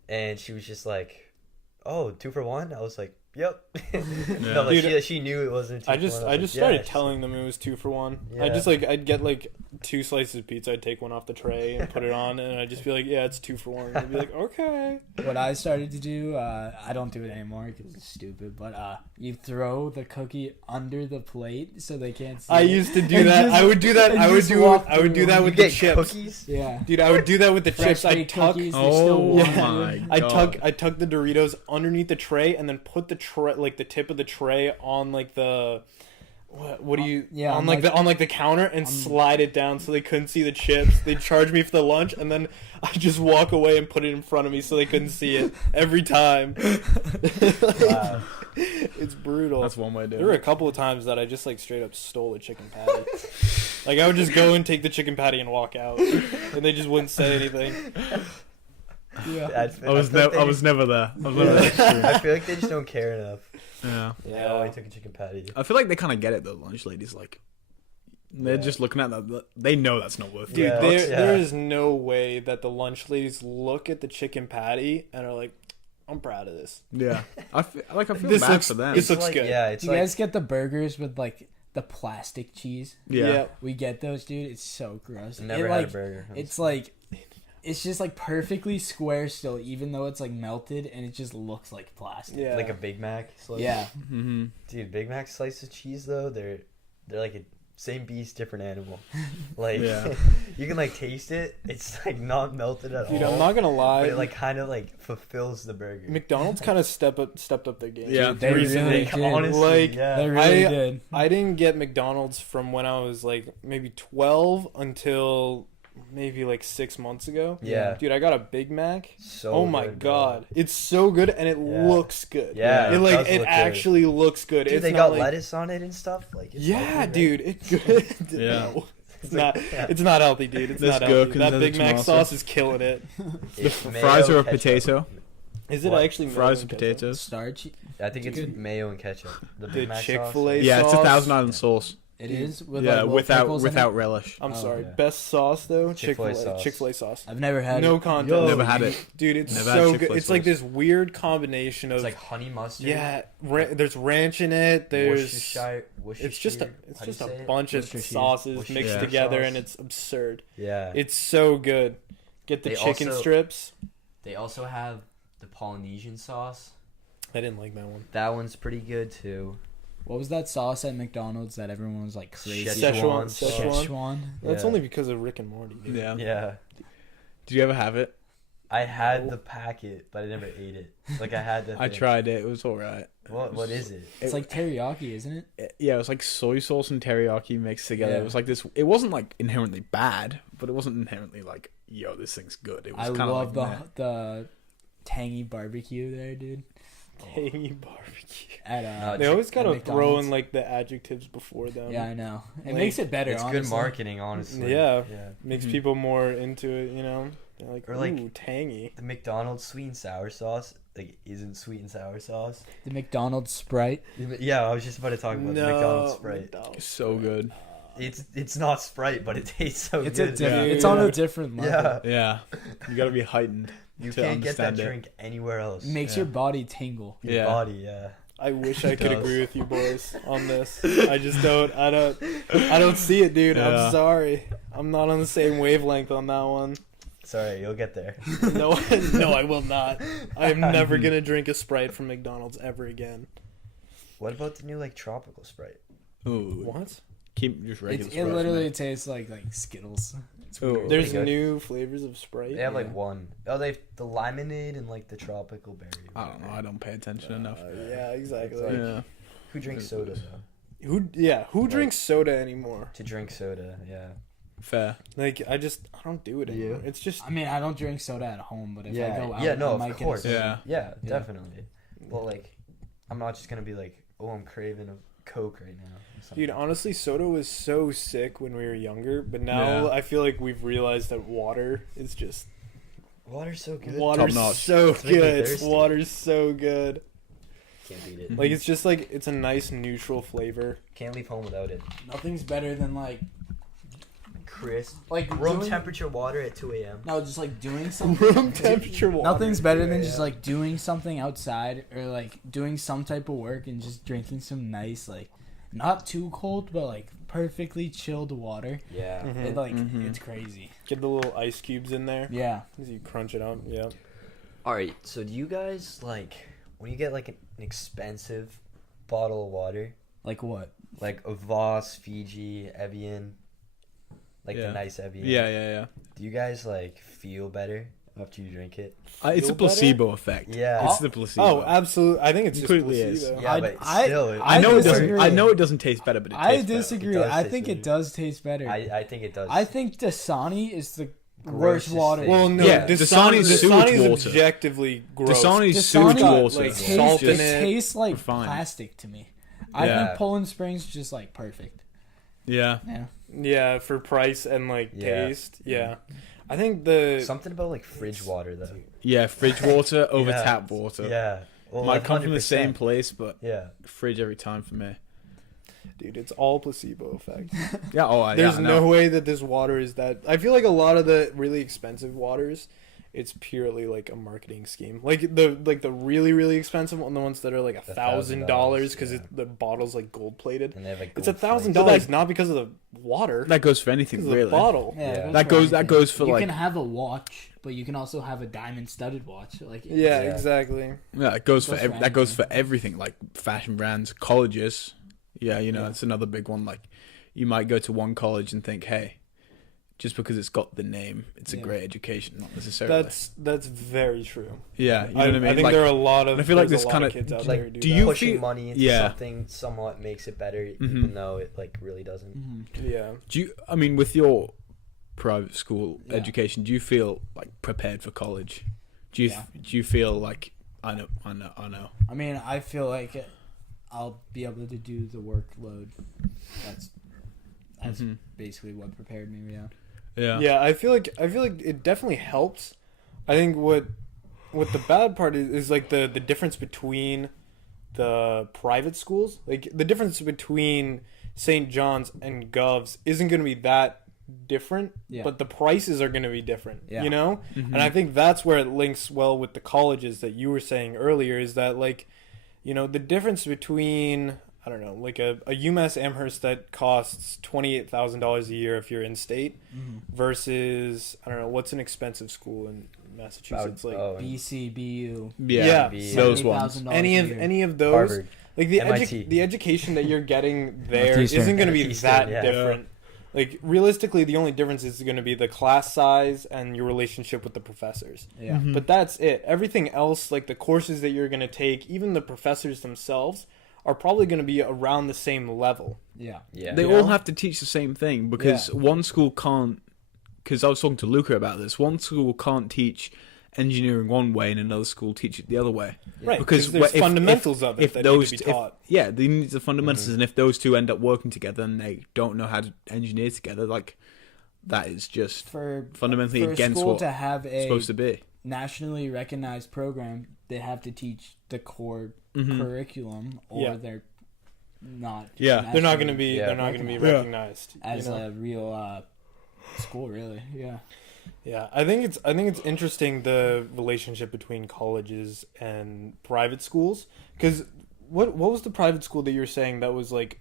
and she was just like, "Oh, 2 for 1." I was like, "Yep." No, like Dude, she knew it wasn't. 2 I for just 1. I was like, started yeah. telling them it was 2 for 1. I Yeah. just like I'd get like 2 slices of pizza. I'd take one off the tray and put it on, and I'd just be like, "Yeah, it's 2 for 1." And I'd be like, "Okay." What I started to do, I don't do it anymore because it's stupid. But you throw the cookie under the plate so they can't see. I it. used to do And that. just- I would do that. and I would just do. walk I would do through. that You with the get chips, cookies. Yeah. dude. I would do that with the chips. Fresh I baked tuck. cookies, they're still Oh warm, my dude. god! I tuck the Doritos underneath the tray and then put the tray, like the tip of the tray, on like the what do you on like the counter and slide it down so they couldn't see the chips. They'd charge me for the lunch, and then I just walk away and put it in front of me so they couldn't see it every time. Wow. It's brutal. That's one way to do There were a it. couple of times that I just like straight up stole a chicken patty. Like I would just go and take the chicken patty and walk out, and they just wouldn't say anything. Yeah. I was never there. I was never there. I feel like they just don't care enough. Yeah. Yeah, oh, I took a chicken patty. I feel like they kind of get it though. Lunch ladies, like, they're just looking at that. They know that's not worth Dude, Yeah. $2. there is no way that the lunch ladies look at the chicken patty and are like, "I'm proud of this." Yeah, I feel This bad looks- for them. this looks like, good. Yeah, it's Do you like guys get the burgers with like the plastic cheese? Yeah. We get those, dude. It's so gross. never It, had like, a burger. It's like, it's just like perfectly square still, even though it's like melted, and it just looks like plastic. Yeah, like a Big Mac slice. Yeah. Mm-hmm. Dude, Big Mac slice of cheese though, they're like a same beast, different animal. Like Yeah. you can like taste it. It's like not melted at dude. all. I'm not gonna lie. But it like kind of like fulfills the burger. McDonald's kind of stepped up their game. Yeah. They recently. really did. Honestly, Like, yeah. They really I- did. I didn't get McDonald's from when I was like maybe 12 until maybe like 6 months ago. Yeah. Dude, I got a Big Mac. So Oh my good, bro. god, it's so good and it Yeah. looks good. Yeah, it it like does it look good. actually looks good. Dude, It's they not got like, lettuce on it and stuff. Like it's yeah, healthy, right? dude, it's good. Yeah. No, it's like- not. yeah. It's not healthy, dude. It's There's not healthy. gherkins That and Big Mac tomato sauce sauce. is killing it. The It's mayo, fries are a ketchup. potato. Is it What? actually mayo Fries and are ketchup? potatoes. Starch. I think it's Good. mayo and ketchup. The The Big Mac Chick-fil-A sauce. Yeah, it's a sauce? 1,000 Island sauce. It is with Yeah, like little without pickles in without it? relish. I'm Oh, sorry. yeah. Best sauce though, Chick-fil-A Chick-fil-A. sauce. Chick-fil-A sauce. I've never had No it. contest. Yo, Never had it. Dude, it's Never had so good. Chick-fil-A It's like sauce. this weird combination of It's like honey mustard. yeah. There's ranch in it. There's Worcestershire. it's just a How do you say it? bunch of Worcestershire cheese. sauces Worcestershire mixed Yeah. together, sauce. and it's absurd. Yeah. It's so good. Get the They chicken also- strips. They also have the Polynesian sauce. I didn't like that one. That one's pretty good too. What was that sauce at McDonald's that everyone was like crazy? Szechuan. Szechuan. That's Yeah. only because of Rick and Morty. Dude. Yeah. Yeah. Did you ever have it? I had No. the packet, but I never ate it. Like I had the. I thing. tried it. It was alright. What is it? It's like teriyaki, isn't it? Yeah, it was like soy sauce and teriyaki mixed together. Yeah. It was like this. It wasn't like inherently bad, but it wasn't inherently like, yo, this thing's good. It was I kind of love like, meh. the tangy barbecue there, dude. Tangy barbecue. At No, They always gotta at throw McDonald's. in like the adjectives before them. Yeah, I know. It Like, makes it better. It's honestly. good marketing, honestly. Yeah. Yeah. Makes Mhm. people more into it. You know. They're like, Or, like, ooh, tangy. The McDonald's sweet and sour sauce like isn't sweet and sour sauce. The McDonald's Sprite. Yeah, I was just about to talk about the McDonald's Sprite. McDonald's So good. It's not Sprite, but it tastes so It's good. a different. Yeah. It's on a different level. Yeah. Yeah, you gotta be heightened. You to can't get that understand it. drink anywhere else. It makes Yeah. your body tingle. Your Yeah. body, yeah. I wish I could does. agree with you boys on this. I just don't. I don't see it, dude. Yeah. I'm sorry. I'm not on the same wavelength on that one. Sorry, you'll get there. No, no, I will not. I am never gonna drink a Sprite from McDonald's ever again. What about the new like tropical Sprite? Ooh, What? keep just regular. It Sprite for literally me. tastes like Skittles. It's Ooh. weird. There's good. new flavors of Sprite. They have like Yeah. one. Oh, they have the lemonade and like the tropical berry. I don't know. I don't pay attention enough. Yeah, exactly. It's like- Yeah. Who drinks soda though? Who Like- drinks soda anymore? To drink soda, yeah. Fair. Like, I don't do it anymore. You? It's just I mean, I don't drink soda at home, but if I Yeah, go out, yeah, no, I of might course. get a soda. Yeah. Yeah, definitely. Well, like, I'm not just gonna be like, oh, I'm craving a Coke right now. or something. Dude, honestly, soda was so sick when we were younger, but now Yeah. I feel like we've realized that water is just Water's so good. Water's Top-notch. so It's making me good. thirsty. Water's so good. Can't beat it. Like it's just like it's a nice neutral flavor. Can't leave home without it. Nothing's better than Crisp. like Room doing- temperature water at 2 a.m. No, just like doing something. Room temperature water. Nothing's better than Yeah. just like doing something outside or like doing some type of work and just drinking some nice like not too cold but like perfectly chilled water. Yeah. Mhm. It, like Mhm. it's crazy. Get the little ice cubes in there. Yeah. As you crunch it out. Yeah. All right. So do you guys like when you get like an expensive bottle of water, Like what? like a Voss, Fiji, Evian, like Yeah. the nice Evian? Yeah. Do you guys like feel better after you drink it? It's a Feel placebo effect. Yeah. It's the placebo. Oh, absolutely. I think it's just Completely is. placebo. Yeah, I- but I- still, I know it doesn't. disagree. I know it doesn't taste better, but it I tastes better. disagree. It does I taste think better. it does taste better. I think it does. I think Dasani is the worst Grossest water. thing. Well, no, Yeah, Dasani's sewage water. objectively gross. Dasani's Dasani sewage got, water. like, though. tastes, salt it in it, tastes like refined. plastic to me. I Yeah. think Poland Springs just like perfect. Yeah. Yeah. Yeah, for price and like Yeah. taste. Yeah. I think the Something about like fridge water though. Yeah, fridge water over Yeah. tap water. Yeah. Well, Might like come from the same 100%. place, but Yeah. fridge every time for me. dude, it's all placebo effect. Yeah. Oh, I There's yeah, no no. way that this water is that. I feel like a lot of the really expensive waters, it's purely like a marketing scheme. Like the really really expensive one, the ones that are like $1,000 because yeah. the bottle's like gold plated. And they have like It's gold $1,000 flakes. not because of the water, That goes for because anything of the really. bottle. Yeah. That goes for you like can have a watch, but you can also have a diamond studded watch. Like Yeah, Yeah. exactly. yeah, it goes for Goes for that goes anything. for everything like fashion brands, colleges. Yeah, you know, Yeah. it's another big one. Like you might go to one college and think, hey, just because it's got the name, it's a Yeah. great education, not necessarily. That's very true. yeah, you know what I mean. I think Like, there are a lot of. I feel like there's a this lot kinda- of kids out like, there who do, do that. you pushing feel- money into yeah. something somewhat makes it better, Mhm. even though it like really doesn't. Mhm. Yeah. do you? I mean, with your private school Yeah. education, do you feel like prepared for college? Do you Yeah. do you feel like I know? I mean, I feel like I'll be able to do the workload. That's Mhm. basically what prepared me. Yeah. Yeah. Yeah, I feel like it definitely helps. I think what the bad part is like the difference between the private schools. Like the difference between St. John's and Gov's isn't going to be that different, Yeah. but the prices are going to be different, Yeah. you know? Mhm. And I think that's where it links well with the colleges that you were saying earlier is that like, you know, the difference between I don't know, like a UMass Amherst that costs $28,000 a year if you're in state versus I don't know, what's an expensive school in Massachusetts like Oh, BC, BU. Yeah, Yeah. those ones. $70,000 any of those Harvard. like the MIT. the education that you're getting there Northeastern. isn't going to be Northeastern, that yeah. different. Like realistically, the only difference is going to be the class size and your relationship with the professors. Yeah. Mhm. But that's it. Everything else, like the courses that you're going to take, even the professors themselves, are probably going to be around the same level. Yeah. Yeah. They You all know? have to teach the same thing because one school can't. Because I was talking to Luca about this. One school can't teach engineering one way, and another school teach it the other way. Right. Because Because there's if- fundamentals of it If that those, need to be if- taught. yeah, they need the fundamentals, and if those two end up working together and they don't know how to engineer together, like that is just For fundamentally for a against school what to have it's a supposed to be. nationally recognized program, they have to teach the core Mhm. curriculum, or Yeah. they're not. Yeah. They're not going to nationally be. Yeah. They're not going to be Yeah. recognized as you know? a real school, really. Yeah. Yeah, I think it's interesting the relationship between colleges and private schools because what was the private school that you were saying that was like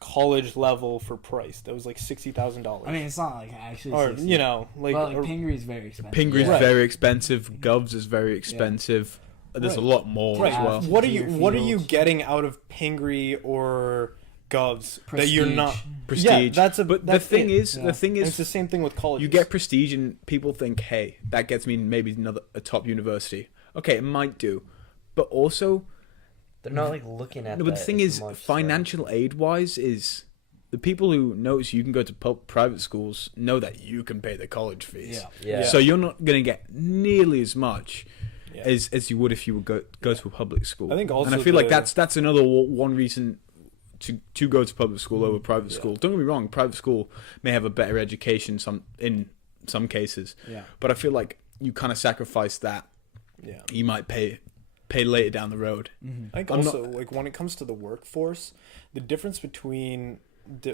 college level for price that was like $60,000? I mean, it's not like actually. or 60. you know like, Well, like or- Pingree's very expensive. Pingree's Right. very expensive. Govs is very expensive. There's Right. a lot more right. as well. Yeah. What are Deerfield. you getting out of Pingree or Govs that you're not? Prestige. Yeah, that's But that's the thing it. is, Yeah. the thing And is, it's the same thing with colleges. you get prestige, and people think, "Hey, that gets me maybe a top university." Okay, it might do, but also, They're not like looking at. no. But the that thing as is, much, so- financial aid wise, is the people who notice you can go to private schools know that you can pay the college fees. Yeah. Yeah. So you're not going to get nearly as much Yeah. as you would if you would go to a public school. I think also and I feel like the- that's another one reason to go to public school over private Yeah. school. Don't get me wrong, private school may have a better education in some cases, Yeah. but I feel like you kind of sacrifice that. Yeah. You might pay later down the road. Mm-hmm. I think also, like, when it comes to the workforce, the difference between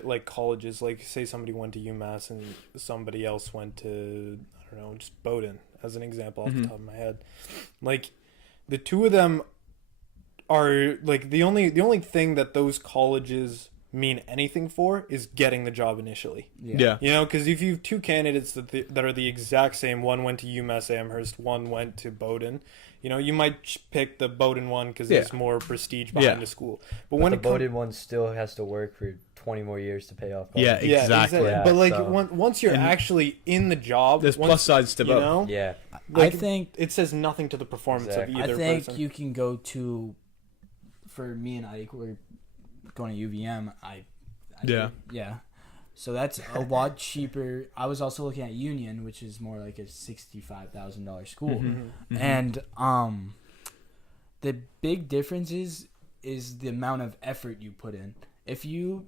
like colleges, like say somebody went to UMass and somebody else went to, I don't know, just Bowdoin as an example off the top of my head, like the two of them are like the only thing that those colleges mean anything for is getting the job initially. Yeah. You know, because if you have two candidates that are the exact same, one went to UMass Amherst, one went to Bowdoin, you know, you might pick the Bowdoin one because there's more prestige behind the school. But when the Bowdoin one still has to work for 20 more years to pay off. Yeah, exactly. Yeah, but like so. once you're actually in the job, there's plus sides to both. You know, Yeah. like, I think it says nothing to the performance of either I think person. you can go to, for me and Ike, we're going to UVM. Yeah. So that's a lot cheaper. I was also looking at Union, which is more like a $65,000 school, and the big difference is the amount of effort you put in. If you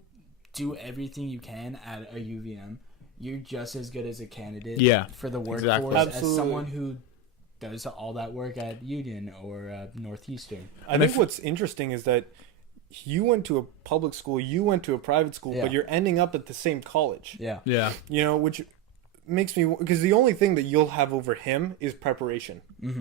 do everything you can at a UVM, you're just as good as a candidate for the workforce as someone who does all that work at Union or Northeastern. I think what's interesting is that you went to a public school, you went to a private school, but you're ending up at the same college. Yeah. You know, which makes me, because the only thing that you'll have over him is preparation.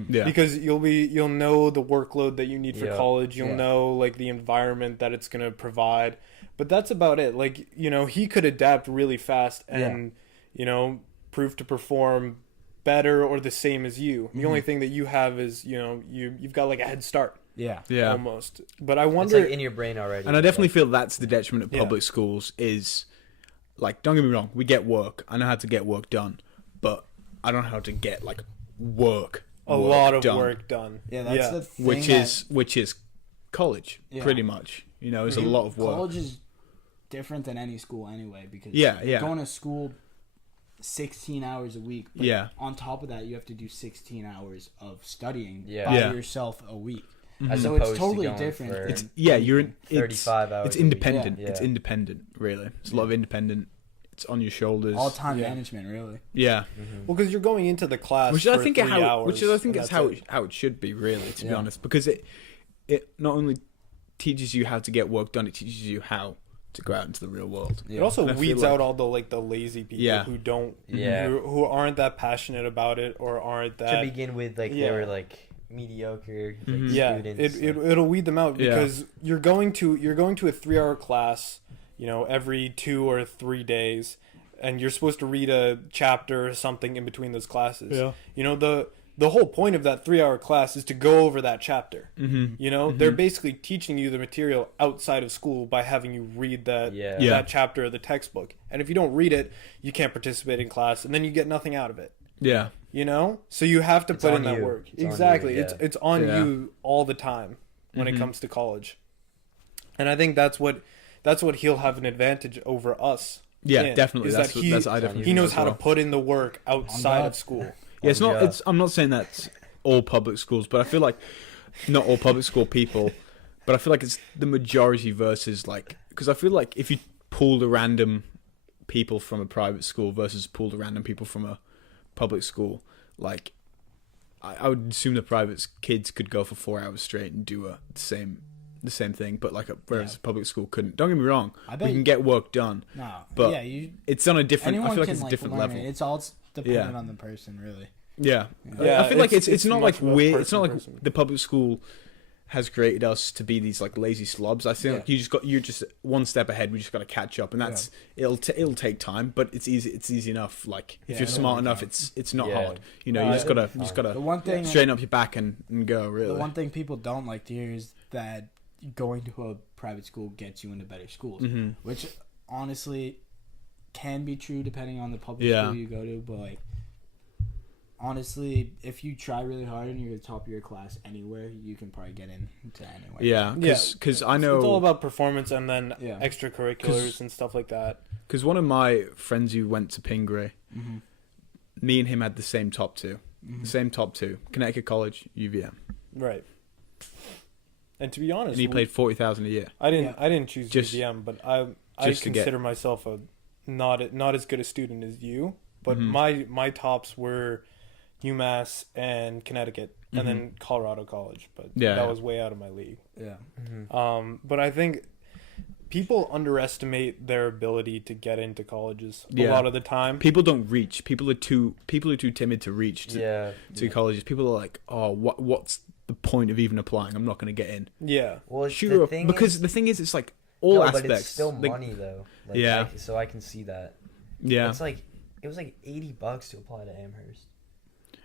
Yeah. Because you'll know the workload that you need for college. You'll know like the environment that it's going to provide. But that's about it. Like, you know, he could adapt really fast and, you know, prove to perform better or the same as you. The only thing that you have is, you know, you've got like a head start. Yeah. Almost. But I wonder. It's like in your brain already. And I definitely feel that's the detriment of public schools is, like, don't get me wrong, we get work. I know how to get work done. But I don't know how to get, like, work lot of done. Work done. Yeah, that's the thing. Which is college, pretty much. You know, it's a lot of work. College is different than any school anyway because you're going to school 16 hours a week. But on top of that, you have to do 16 hours of studying by yourself a week. So it's totally different. You're in 35 hours. It's independent. It's independent, really. It's a lot of independent. It's on your shoulders. All time management, really. Yeah. Well, because you're going into the class which for I think 3 hours. Which I think is how it should be, really, to be honest. Because it not only teaches you how to get work done, it teaches you how to go out into the real world. It also weeds out all the the lazy people who don't, who aren't that passionate about it or aren't that. To begin with, like they were like mediocre students. It'll weed them out because you're going to a 3-hour class, you know, every 2 or 3 days, and you're supposed to read a chapter or something in between those classes. Yeah. You know, the whole point of that 3-hour class is to go over that chapter. You know, they're basically teaching you the material outside of school by having you read that chapter of the textbook. And if you don't read it, you can't participate in class, and then you get nothing out of it. Yeah. You know, so you have to put in that work. Exactly. It's on you all the time when it comes to college, and I think that's what he'll have an advantage over us. Yeah, definitely. He knows how to put in the work outside of school. Yeah, it's not. I'm not saying that's all public schools, but I feel like not all public school people, but I feel like it's the majority versus like, because I feel like if you pulled a random people from a private school versus pulled a random people from a public school, like I would assume the private kids could go for 4 hours straight and do the same thing, but like whereas a public school couldn't. Don't get me wrong, we can get work done. No, but it's on a different. I feel like it's a different level. It's all dependent on the person, really. Yeah. I feel like it's not like weird. It's not like the public school has created us to be these like lazy slobs. I think like you're just one step ahead. We just got to catch up, and that's it'll take time, but it's easy enough. Like if you're smart enough, it's not hard. You know, you just gotta the one thing straighten up your back and go. Really, the one thing people don't like to hear is that going to a private school gets you into better schools, which honestly can be true depending on the public school you go to, but like. Honestly, if you try really hard and you're at the top of your class anywhere, you can probably get into anywhere. Yeah, because I know... It's all about performance and then extracurriculars and stuff like that. Because one of my friends who went to Pingree, me and him had the same top two. The same top two. Connecticut College, UVM. Right. And to be honest... And he paid $40,000 a year. I didn't choose UVM, but I consider myself not as good a student as you. But my tops were... UMass and Connecticut, and then Colorado College. But Yeah. that was way out of my league. Yeah. But I think people underestimate their ability to get into colleges a Yeah. lot of the time. People don't reach. People are too timid to reach to colleges. People are like, oh, what's the point of even applying? I'm not going to get in. Yeah. Well, Sure, the thing because is, the thing is, it's like all aspects. but it's still like, money though. Like, Yeah. so I can see that. Yeah. It's like it was like $80 to apply to Amherst.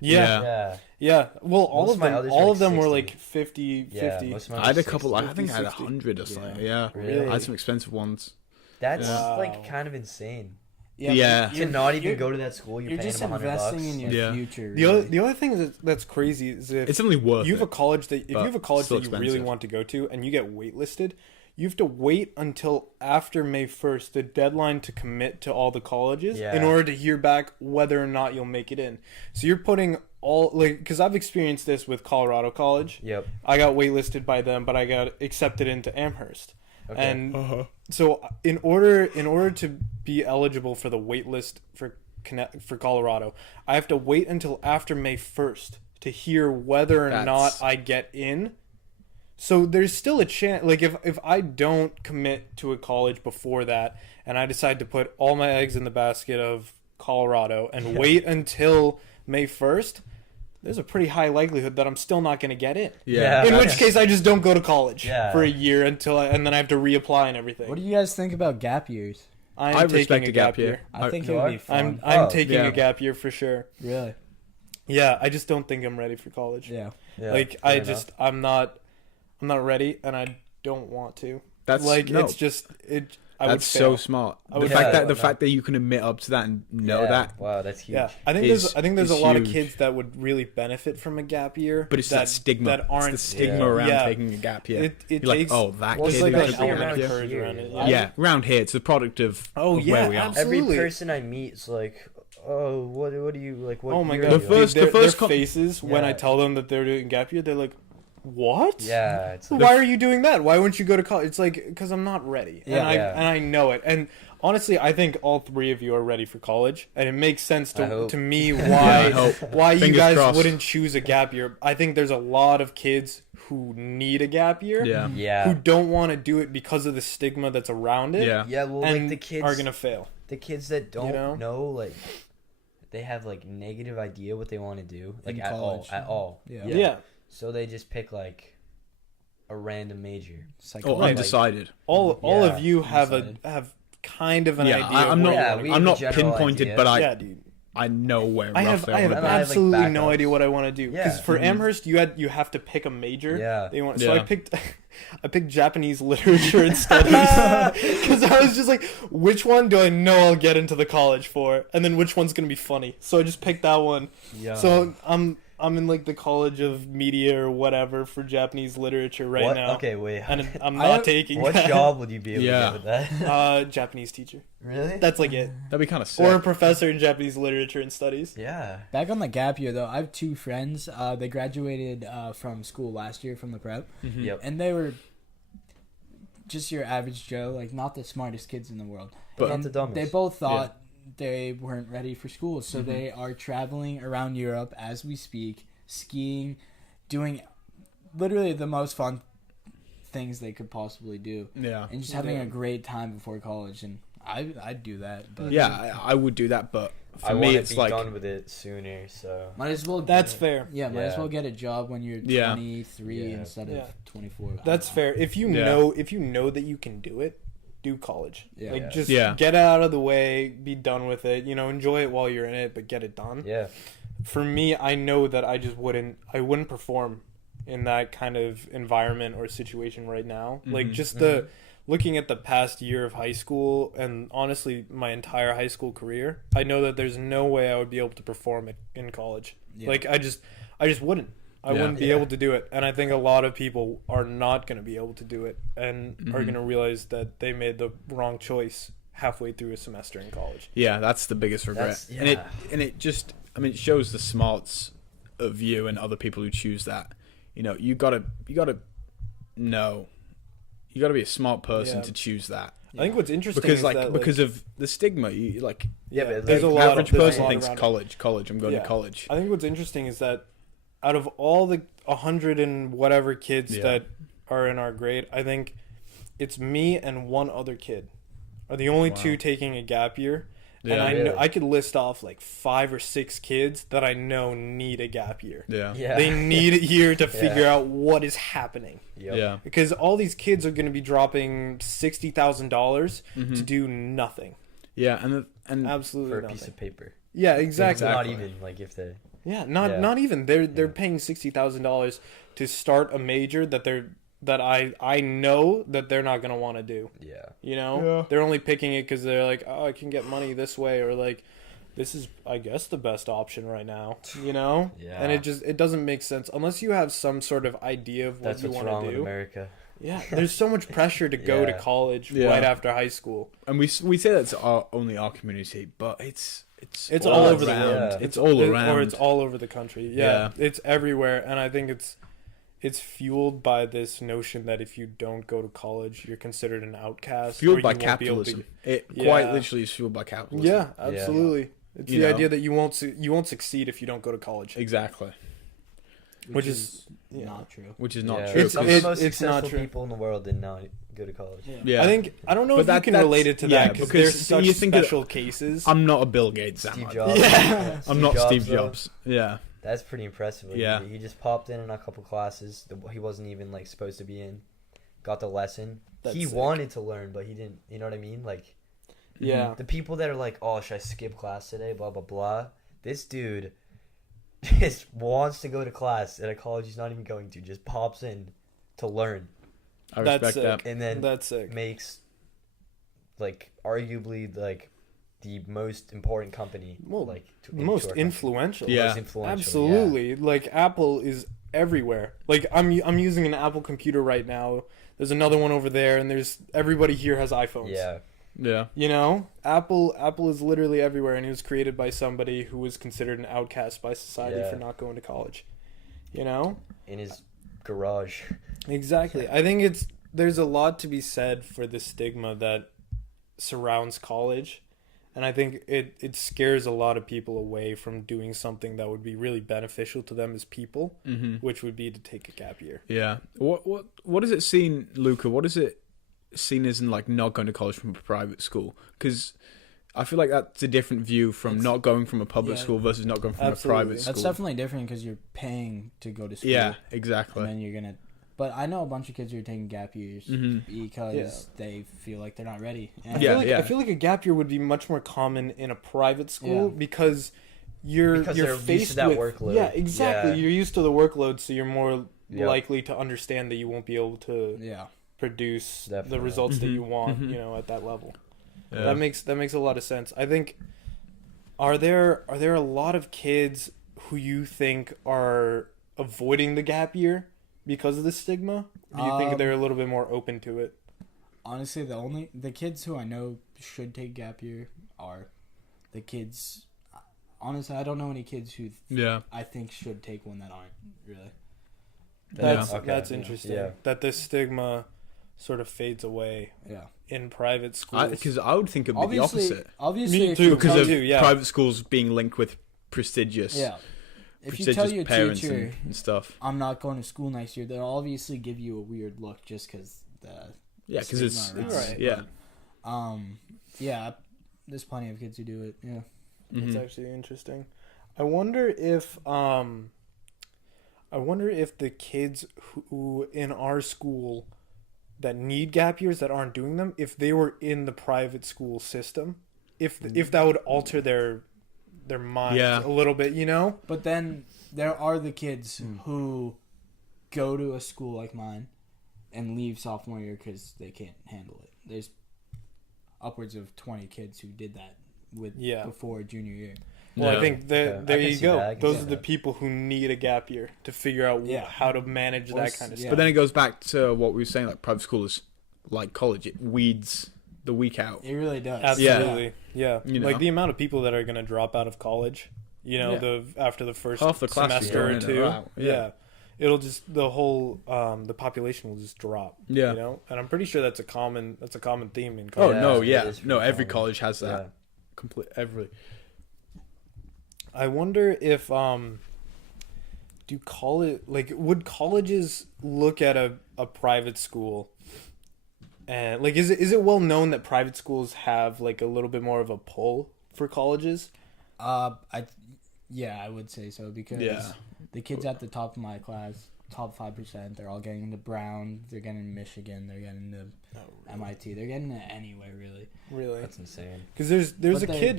Yeah. Yeah. Yeah. Well, all Most of of my them, others all were of them like were 60. like 50, Yeah, 50. most of my I had a others couple. 60. I think I had 50. 100 or something. Yeah. Really? I had some expensive ones. That's Wow. like kind of insane. Yeah. To not even go to that school, you're You're paying just them $100. investing in your Yeah. future. The other thing that's crazy is if It's only worth you have it. a college that if you but have a college still that you really expensive. want to go to and you get waitlisted, you have to wait until after May 1st, the deadline to commit to all the colleges, Yeah. in order to hear back whether or not you'll make it in. So you're putting all, like, because I've experienced this with Colorado College. Yep. I got waitlisted by them, but I got accepted into Amherst. Okay. And so in order to be eligible for the waitlist for Colorado, I have to wait until after May 1st to hear whether or not I get in. So there's still a chance, like if I don't commit to a college before that and I decide to put all my eggs in the basket of Colorado and wait until May 1st, there's a pretty high likelihood that I'm still not going to get in. Yeah. In which case I just don't go to college Yeah. for a year and then I have to reapply and everything. What do you guys think about gap years? I'm taking respect a a gap year. I think you it would are? be fun. I'm taking yeah. a gap year for sure. Really? Yeah, I just don't think I'm ready for college. Yeah. Yeah, Like fair I enough. just I'm not ready and I don't want to. That's Like no, it's just it I That's would fail. so smart. I The would fact fail. that fact that you can admit up to that and know Yeah. that, Wow, that's huge. Yeah, I think is- there's a is lot of huge. kids that would really benefit from a gap year, but it's that stigma. that aren't It's the stigma Yeah. around Yeah. taking a gap year. It You're like, takes oh, that Well, kid there's like who an took a especially gap element around of year. courage here, around it. yeah. Yeah, around here, it's a product of Oh, of yeah, where we are. absolutely. Every person I meet is like, oh, what do you like? What Oh my year god, are The you? first- Dude, the first their com- faces when I Yeah. tell them that they're doing gap year, they're like, "What? Yeah, it's like, Why are you doing that? Why wouldn't you go to college?" It's like because I'm not ready, Yeah. and I know it. And honestly, I think all three of you are ready for college, and it makes sense I hope. to me I why hope. why you Fingers guys crossed. wouldn't choose a gap year. I think there's a lot of kids who need a gap year, Yeah. who yeah, don't want to do it because of the stigma that's around it, Yeah. yeah. Well, and like the kids are gonna fail. the kids that don't know? like, they have like negative idea what they want to do, like In at college. all. Yeah. Yeah. So they just pick like a random major. Oh, Psychology. undecided. All Yeah, of you have inside. have kind of an Yeah, idea. I'm of not. where you Yeah, wanna we go. I'm have a not general pinpointed, idea. but Yeah, dude. I know where I roughly have I want And to I have, like, absolutely no backups. idea what I want to do because Yeah. for Amherst you have to pick a major. Yeah. They want, so Yeah. I picked Japanese literature and studies because I was just like, which one do I know I'll get into the college for, and then which one's gonna be funny. So I just picked that one. Yeah. So I'm in like the College of Media or whatever for Japanese literature right what? now. Okay, wait. And I'm I not have- taking What that. job would you be able Yeah. to get with that? Japanese teacher. Really? That's like it. That'd be kind of sick. Or a professor in Japanese literature and studies. Yeah. Back on the gap year though, I have two friends. They graduated from school last year from the prep, Mhm. Yep. and they were just your average Joe, like not the smartest kids in the world. But- Not And the dumbest. They both thought they weren't ready for school, so Mm-hmm. they are traveling around Europe as we speak, skiing, doing literally the most fun things they could possibly do, Yeah. and just having Yeah. a great time before college. And I'd do that, but Yeah, I would do that, but for I me, want to it's be like done with it sooner. So might as well. That's get, fair. Yeah, might as Yeah. well get a job when you're Yeah. 23 Yeah. instead of Yeah. 24. I That's don't know. fair. If you Yeah. know that you can do it, do college. Yeah. Like Yeah. just Yeah. get it out of the way, be done with it. You know, enjoy it while you're in it, but get it done. yeah. For me, I know that I wouldn't perform in that kind of environment or situation right now. Like Mhm. just the looking at the past year of high school and honestly my entire high school career, I know that there's no way I would be able to perform it in college. Yeah. Like I just wouldn't. I Yeah. wouldn't be Yeah. able to do it. And I think a lot of people are not going to be able to do it and are Mhm. going to realize that they made the wrong choice halfway through a semester in college. yeah, that's the biggest regret. That's- And it just, I mean, it shows the smarts of you and other people who choose that. You know, you gotta know. You gotta be a smart person Yeah. to choose that. I think what's interesting because is like that, because of the stigma, you like Yeah, but there's like, a lot. average There's a person lot thinks around it. college. I'm going to college. I think what's interesting is that out of all the 100 and whatever kids that are in our grade, I think it's me and one other kid are the only two taking a gap year. Yeah, and I really? know, I could list off like 5 or 6 kids that I know need a gap year. Yeah. They need a year to figure out what is happening. Yep. Yeah. Because all these kids are going to be dropping $60,000 Mm-hmm. to do nothing. Yeah, and Absolutely For a nothing. piece of paper. Yeah, exactly. Not even like if they. Yeah, not even. They're paying $60,000 to start a major that I know that they're not gonna want to do. Yeah. You know, Yeah. they're only picking it because they're like, oh, I can get money this way, or like, this is, I guess, the best option right now. You know, Yeah. and it doesn't make sense unless you have some sort of idea of what That's you what's want wrong to with do. America. Yeah, there's so much pressure to go to Yeah. college Yeah. right after high school. we say that's only our community, but it's all over the around. world. It's all around, or it's all over the country. Yeah, it's everywhere, and I think it's fueled by this notion that if you don't go to college, you're considered an outcast. fueled or by you won't be able capitalism. to- It Yeah. quite literally is fueled by capitalism. Yeah, absolutely. It's You the know? idea that you won't succeed if you don't go to college. Exactly. Which is not true. Which is not Yeah. true. Some of It's- the most it's not successful true. people in the world did not go to college. Yeah. I don't know But if you can that's- relate it to yeah, that because because there's such you think of- special cases. I'm not a Bill Gates. am Steve I? Jobs. Yeah. I'm not Steve though, Jobs. Yeah. That's pretty impressive. Like, Yeah. He just popped in a couple classes that he wasn't even like supposed to be in. Got the lesson. That's he sick. wanted to learn, but he didn't. You know what I mean? Like Yeah. the people that are like, "Oh, should I skip class today?" Blah blah blah. This dude just wants to go to class at a college he's not even going to. Just pops in to learn, I That's respect that. sick. and then That's sick. makes like arguably like the most important company. Well, like Most to our country. influential. Yeah. Most influential. Absolutely. Like Apple is everywhere. Like I'm using an Apple computer right now. There's another one over there, and there's everybody here has iPhones. Yeah. Yeah. You know, Apple is literally everywhere, and it was created by somebody who was considered an outcast by society Yeah. for not going to college. You know, In his garage. exactly. I think there's a lot to be said for the stigma that surrounds college, and I think it scares a lot of people away from doing something that would be really beneficial to them as people, which would be to take a gap year. Yeah. What is it seen, Luca? What is it seen as in like not going to college from a private school? Because I feel like that's a different view from not going from a public yeah. school versus not going from Absolutely. a private school. That's definitely different because you're paying to go to school. Yeah, And exactly. then you're gonna. But I know a bunch of kids who are taking gap years because Yeah. they feel like they're not ready. And Yeah. I feel like a gap year would be much more common in a private school Yeah. because you're Because they're faced used to that with workload. Yeah, exactly. Yeah. You're used to the workload, so you're more Yep. likely to understand that you won't be able to yeah. produce the Definitely. results that Mhm. you want, Mhm. you know, at that level. Yeah. That makes a lot of sense. I think are there a lot of kids who you think are avoiding the gap year because of the stigma? Or do you think they're a little bit more open to it? Honestly, the kids who I know should take gap year are the kids. Honestly, I don't know any kids who Yeah. I think should take one that aren't really. That's Okay. that's interesting. Yeah. That this stigma sort of fades away Yeah. in private schools. Because I would think it'd be the opposite. Obviously, Me if too, you Because tell- of too, yeah. private schools being linked with prestigious, yeah. If you prestigious tell your parents teacher, and stuff. I'm not going to school next year, they'll obviously give you a weird look just because the Yeah, because it's stigma around Right. it, yeah. but, yeah, there's plenty of kids who do it. Yeah. That's Mhm. actually interesting. I wonder if the kids who in our school that need gap years that aren't doing them, if they were in the private school system, if that would alter their minds Yeah. a little bit, you know? But then there are the kids who go to a school like mine and leave sophomore year because they can't handle it. There's upwards of 20 kids who did that before junior year. Well, Yeah. I think that Yeah, I there can you see go. that, I can Those see are the that. people who need a gap year to figure out Yeah. how to manage Or that s- kind of yeah. stuff. But then it goes back to what we were saying, like private school is like college. It weeds the week out. It really does. Absolutely, yeah. You know? Like the amount of people that are going to drop out of college, you know, Yeah. after the first Half the class semester are or in two. or out. Yeah. it'll just the whole the population will just drop. Yeah. You know, and I'm pretty sure that's a common theme in Oh college. no, it yeah, is no. pretty Every common. college has that. Yeah. Complete every. I wonder if would colleges look at a private school and like is it well known that private schools have like a little bit more of a pull for colleges? I would say so because Yeah. the kids at the top of my class, top 5%, they're all getting into Brown, they're getting into Michigan, they're getting into MIT, they're getting into anywhere really. Really? That's insane. Because there's But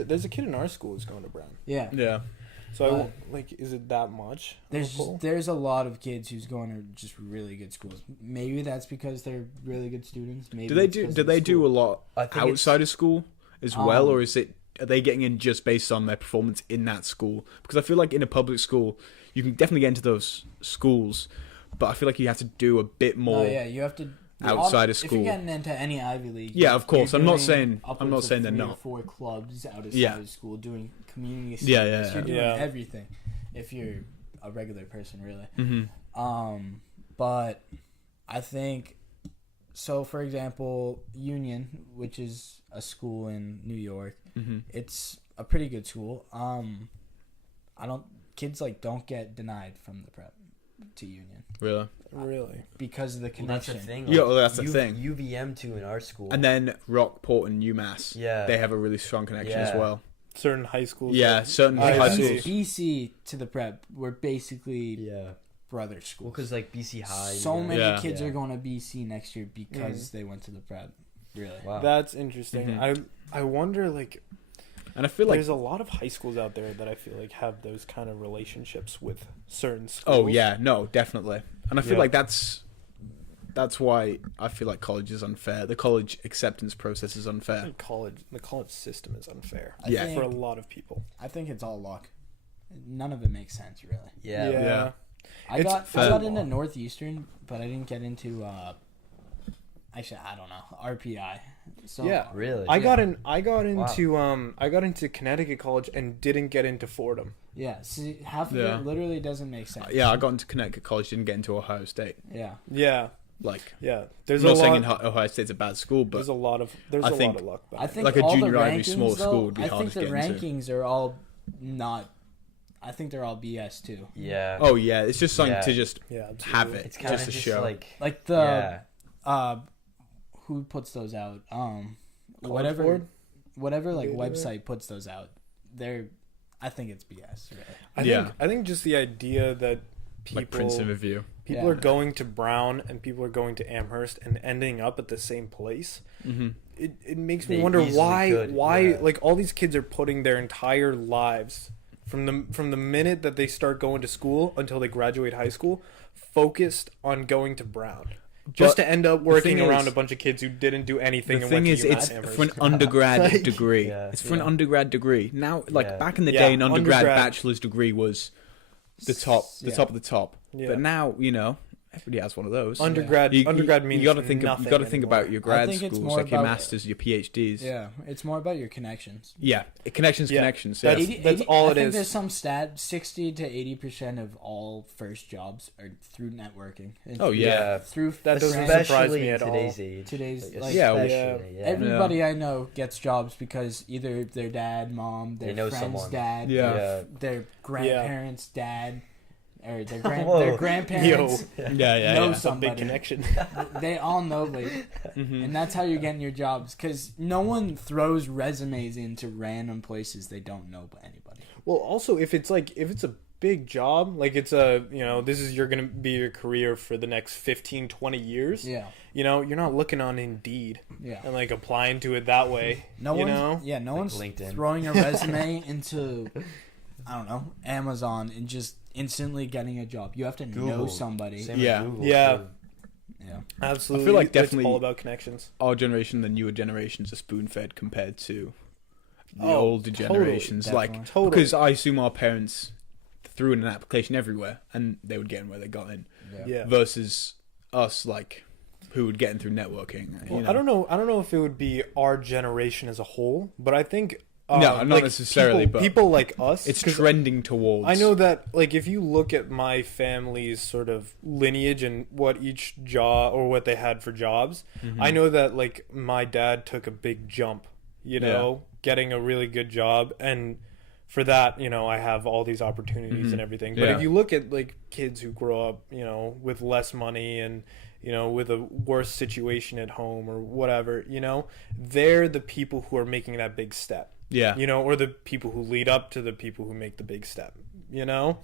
there's a kid in our school who's going to Brown. Yeah. Yeah. So is it that much? of a pull? There's a lot of kids who's going to just really good schools. Maybe that's because they're really good students. Maybe Do they it's do 'cause do of the they do school. a lot I think outside of school as well, Um, or are they getting in just based on their performance in that school? Because I feel like in a public school, you can definitely get into those schools, but I feel like you have to do a bit more. No, yeah, you have to outside of If school. you're getting into anyIvy League, Yeah, of course. you're I'm not doing saying upwards of they're 3 or not. 4 clubs outside Yeah. of school doing community Yeah, service. yeah, You're doing yeah. everything. If you're a regular person, really. Mm-hmm. But I think so. For example, Union, which is a school in New York, Mm-hmm. it's a pretty good school. Kids don't get denied from the prep to Union Really? Really? because of the Well, that's connection. the thing. Yeah, well, that's the thing. UVM too in our school. And then Rockport and UMass. Yeah. They have a really strong connection as Yeah. well. Certain high schools. Yeah, certain I high see. schools. BC to the prep were basically yeah. brother Well, schools. because like BC High. So you know? many Yeah. kids Yeah. are going to BC next year because they went to the prep. Really. Wow. That's interesting. Mhm. I wonder like And I feel like there's a lot of high schools out there that I feel like have those kind of relationships with certain schools. oh yeah, no, definitely. And I feel Yeah. like that's why I feel like college is unfair. The college acceptance process is unfair. The college system is unfair. I Yeah. think, For a lot of people. I think it's all luck. None of it makes sense, really. Yeah. Yeah. I It's got fair. into Northeastern, but I didn't get into. Actually, I don't know, RPI. So Yeah. Really. I got into Wow. Connecticut College and didn't get into Fordham. yeah. See, half of Yeah. it literally doesn't make sense. Yeah, I got into Connecticut College, didn't get into Ohio State. Yeah. Yeah. Like, Yeah. There's I'm a not saying lot. Ohio State's a bad school, but There's a lot of I think- luck. I think Like a all junior the Ivy rankings, small school though, would be I hard think to the get into. rankings are all not. I think they're all BS too. Yeah. oh yeah, it's just something Yeah. to just Yeah. have absolutely. it, It's kind of just just to show. like. Like the Yeah. who puts those out? College Whatever Board? whatever like They do it? website puts those out. I think it's BS. Really. I think just the idea that people like Princeton Review. Yeah. are going to Brown and people are going to Amherst and ending up at the same place. Mm-hmm. It makes me They wonder easily could, why yeah. like all these kids are putting their entire lives from the minute that they start going to school until they graduate high school focused on going to Brown. Just But to end up the working thing around is- a bunch of kids who didn't do anything The and thing went is, to it's UMass Amherst. for an undergrad Like- degree. Yeah. It's for an Yeah. undergrad degree. Now, like Yeah. back in the Yeah, day, an undergrad undergrad. bachelor's degree was the top Yeah. of the top. Yeah. But now, everybody has one of those. Undergrad means you got to think nothing you got to think anymore. about your grad think it's schools, more like your about- masters, your PhDs. Yeah, it's more about your connections. Yeah, connections. Yeah. Yeah. That's all I it think is. there's some stat: 60 to 80% of all first jobs are through networking. And Oh, yeah. through That doesn't friends. surprise Especially me in at all. today's age. Today's, Like, like, Yeah, especially, yeah. Everybody I know gets jobs because either their dad, mom, their They know friend's someone. dad, Yeah. their grandparents' dad, or their Whoa. grandparents yeah, know yeah. That's a somebody. big connection. They all know, like, Mhm. and that's how you're getting your jobs. Because no one throws resumes into random places they don't know anybody. Well, also if it's a big job, like it's this is gonna be your career for the next 15, 20 years. Yeah, You're not looking on Indeed yeah. and like applying to it that way. No you one's, know? yeah, no one's LinkedIn. throwing a resume into, I don't know, Amazon and just instantly getting a job. You have to know Google. somebody. Same Yeah. with Google, Yeah. too. Yeah, Absolutely. I feel like It's definitely- all about connections. Our generation, the newer generations, are spoon fed compared to the Oh, older totally, generations. Like, definitely. Totally. because I assume our parents threw in an application everywhere, and they would get in where they got in. Yeah. Versus us, like, who would get in through networking. Well, I don't know if it would be our generation as a whole, but I think No, not necessarily, but people like us. it's 'cause trending towards. I know that, like, if you look at my family's sort of lineage and what each job or what they had for jobs, I know that, like, my dad took a big jump, you know, getting a really good job, and for that, you know, I have all these opportunities and everything. But if you look at, like, kids who grow up, you know, with less money and, you know, with a worse situation at home or whatever, you know, they're the people who are making that big step. Yeah. You know, or the people who lead up to the people who make the big step, you know?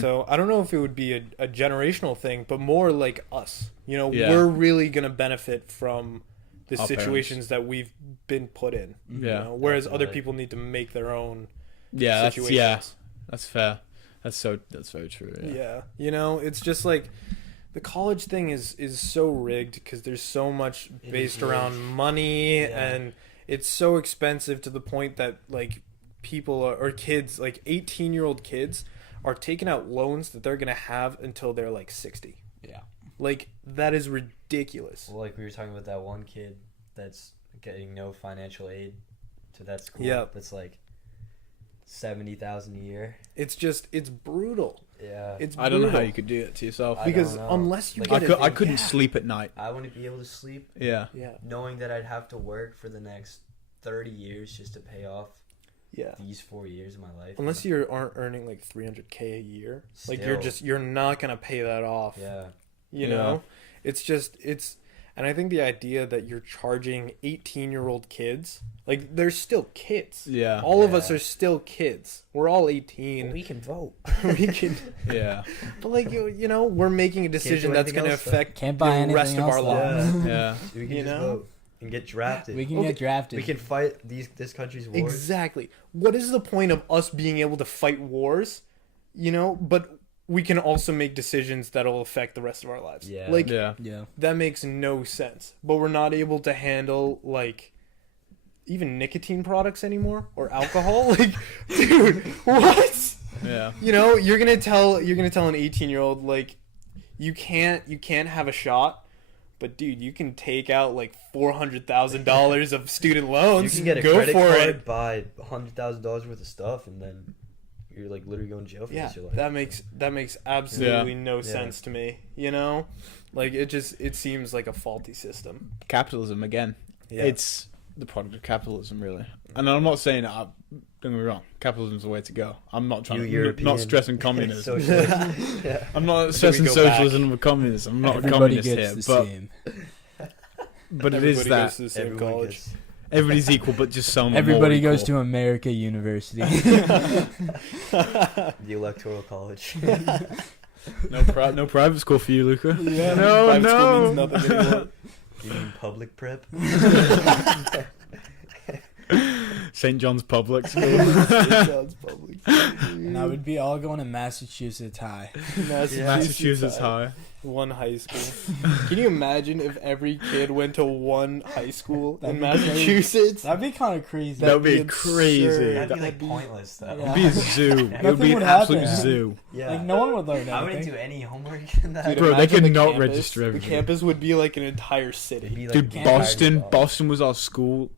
So I don't know if it would be a generational thing, but more like us. You know, we're really going to benefit from the Our situations that we've been put in. Yeah. You know? Whereas other people need to make their own situations. That's fair. That's very true. Yeah. You know, it's just like the college thing is so rigged because there's so much based around money and it's so expensive to the point that, like, people or kids, like 18-year-old kids, are taking out loans that they're gonna have until they're like 60. Yeah. Like, that is ridiculous. Well, like we were talking about that one kid that's getting no financial aid to that school. Yeah. That's like $70,000 a year. It's brutal. Yeah. It's I don't know how you could do it to yourself. because don't know. unless you Like, get I couldn't sleep at night. I wouldn't be able to sleep Yeah. knowing that I'd have to work for the next 30 years just to pay off these 4 years of my life. Unless you aren't earning like $300K a year, like Still. you're not gonna pay that off. Yeah. You know, it's and I think the idea that you're charging 18-year-old kids, like, they're still kids. Yeah. All of us are still kids. We're all 18. We can vote. We can, Yeah. but like, you know, we're making a decision that's anything going to else, though. affect Can't buy the anything rest of else, our though. lives. Yeah. We can You just know? vote and get drafted. We can get drafted. We can fight this country's wars. Exactly. What is the point of us being able to fight wars, you know, but we can also make decisions that'll affect the rest of our lives? Yeah. Like, Yeah. that makes no sense. But we're not able to handle, like, even nicotine products anymore or alcohol. Like, dude, what? Yeah. You know, you're gonna tell an 18-year-old, like, you can't have a shot, but dude, you can take out like $400,000 of student loans. You can get a Go credit for card, it. buy $100,000 worth of stuff, and then you're like literally going to jail for the Yeah, rest of your life. that makes absolutely no sense to me. You know, like, it seems like a faulty system. Capitalism again. Yeah. It's the product of capitalism, really. And I'm not saying don't get me wrong, capitalism's the way to go. I'm not trying You to European not stressing communism. socialist. Yeah. I'm not So stressing we go socialism or communism. I'm not a Everybody communist gets here, the but same. but it Everybody is that goes to the same Everyone college. gets everybody's equal, but just some. Everybody are more goes equal. to America University. the electoral college. No private school for you, Luca. Yeah, No, private school no. means nothing anymore. You mean public prep? St. John's Public School. Sounds public. And I would be all going to Massachusetts High. Massachusetts High. One high school. Can you imagine if every kid went to one high school in That'd be crazy. Massachusetts? That'd be kind of crazy. That would be That'd be crazy. absurd. That'd be That'd like be- pointless though. Yeah. It'd be a zoo. It would Nothing be an would absolute happen. zoo. Yeah. Like, no one would learn I wouldn't anything. do any homework in that. Dude, Bro, they imagine could the not campus. register The everything. campus would be like an entire It'd city. be like Dude, the Boston. entirety of- Boston was our school.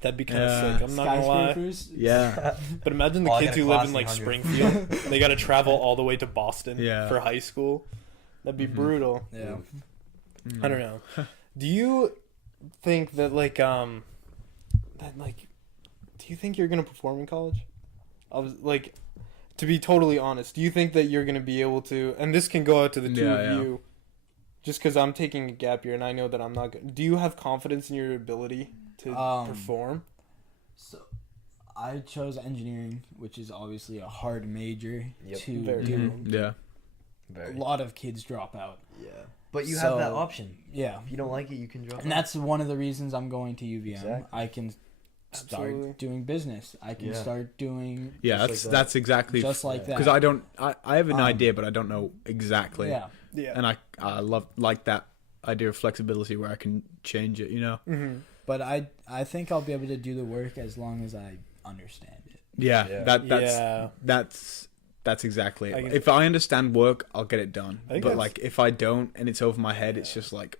That'd be kind of Yeah. sick. I'm not gonna lie. Skyscrapers. Yeah. But imagine the Oh, I kids got a who live class in like 800. Springfield. They got to travel all the way to Boston Yeah. for high school. That'd be Mhm. brutal. Yeah. I don't know. Do you think that do you think you're gonna perform in college? I was like, to be totally honest, do you think that you're gonna be able to? And this can go out to the two Yeah, of yeah. you, just because I'm taking a gap year and I know that I'm not. Do you have confidence in your ability to perform? So, I chose engineering, which is obviously a hard major Yep. to Very do. Mhm. Yeah. A lot of kids drop out. Yeah. But you have that So- option. Yeah. If you don't like it, you can drop And out. that's one of the reasons I'm going to UVM. Exactly. I can start Absolutely. doing business. I can Yeah. start doing Yeah, Just like that's exactly just like that. because I have an Um, idea, but I don't know exactly. Yeah. Yeah. And I love like that idea of flexibility where I can change it. You know. Mm-hmm. But I think I'll be able to do the work as long as I understand it. Yeah. Yeah. That's exactly I it. can- If I understand work, I'll get it done. I think But that's- like if I don't and it's over my head, it's just like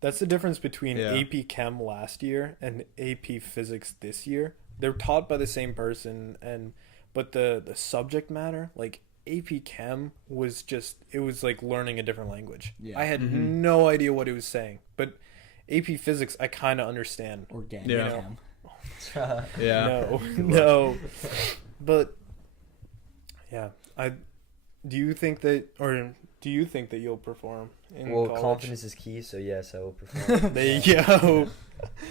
That's the difference between Yeah. AP Chem last year and AP Physics this year. they're taught by the same person, but the subject matter, like AP Chem was just, it was like learning a different language. Yeah. I had no idea what it was saying, but AP Physics I kind of understand. Organic. Yeah. Chem. Yeah. No. But yeah, do you think that you'll perform in college? Confidence is key, so yes, I will perform. There you go.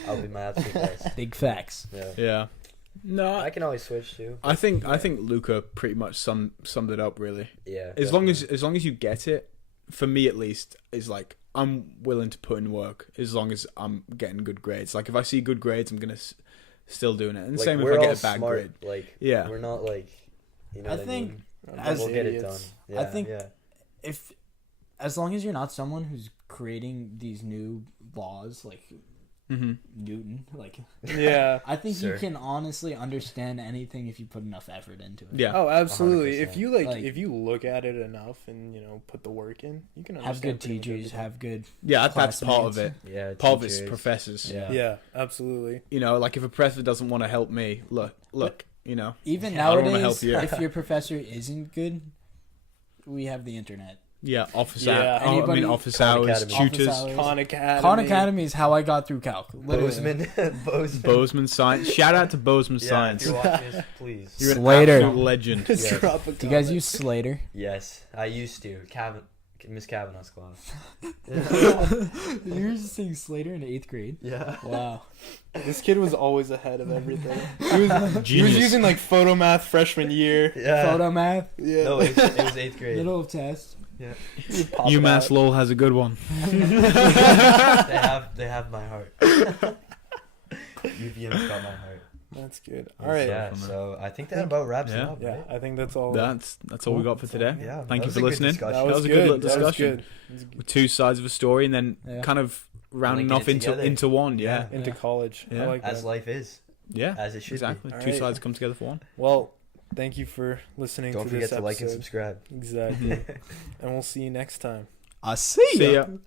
I'll be my absolute best. Big facts. Yeah. Yeah. No, I can always switch too. I think Luca pretty much summed it up really. Yeah. As long as you get it, for me at least, is like I'm willing to put in work as long as I'm getting good grades. Like if I see good grades, I'm gonna still doing it. And like, same if we're I all get a bad smart, grade. Like Yeah. we're not like, you know. I what think mean? as we'll get it done. idiots. Yeah, I think yeah. if as long as you're not someone who's creating these new laws like Newton, like Yeah. I think Sure. you can honestly understand anything if you put enough effort into it. Yeah. Oh, absolutely. 100%. If you Like- if you look at it enough and put the work in, you can Have understand good pretty much teachers, everything. have good Yeah, that's part of it. classmates. Yeah. Part of it's teachers. professors. Yeah. Yeah, absolutely. You know, like if a professor doesn't want to help me, look, you know. Even I don't wanna nowadays, help you. if your professor isn't good, we have the internet. Yeah, office Yeah. Anybody- office Khan hours, Academy. tutors, Office hours. Khan Academy. Khan Academy is how I got through calc. Literally. Bozeman. Bozeman Science. Shout out to Bozeman Yeah, Science. if you're watching this, please. You're an Slater. absolute legend. Just Yes. drop a Do you guys comment. use Slater? Yes, I used to. Miss Kavanaugh's class. You were just saying Slater in 8th grade? Yeah. Wow. This kid was always ahead of everything. He was Genius. using like photo math freshman year. Yeah. Photo math, Yeah. No, it was 8th grade. middle of test. Yeah. Pop it UMass out. Lowell has a good one. They have my heart. UVM's got my heart. That's good. All right. Yeah, Yeah. So I think that about wraps it Yeah. up. Right? I think that's all. That's all we got for today. Yeah. Thank that you was for a good listening. discussion. that was was a good. good little That was discussion. good. That was good. With two sides of a story, and then Yeah. kind of rounding Linking off it into together. into one. Yeah, Into Yeah. college. Yeah. I like As that. life is, yeah, as it should exactly. be. Two Alright. sides come together for one. Well, thank you for listening Don't to forget this to episode. like and subscribe. Exactly. And we'll see you next time. I see See ya. ya.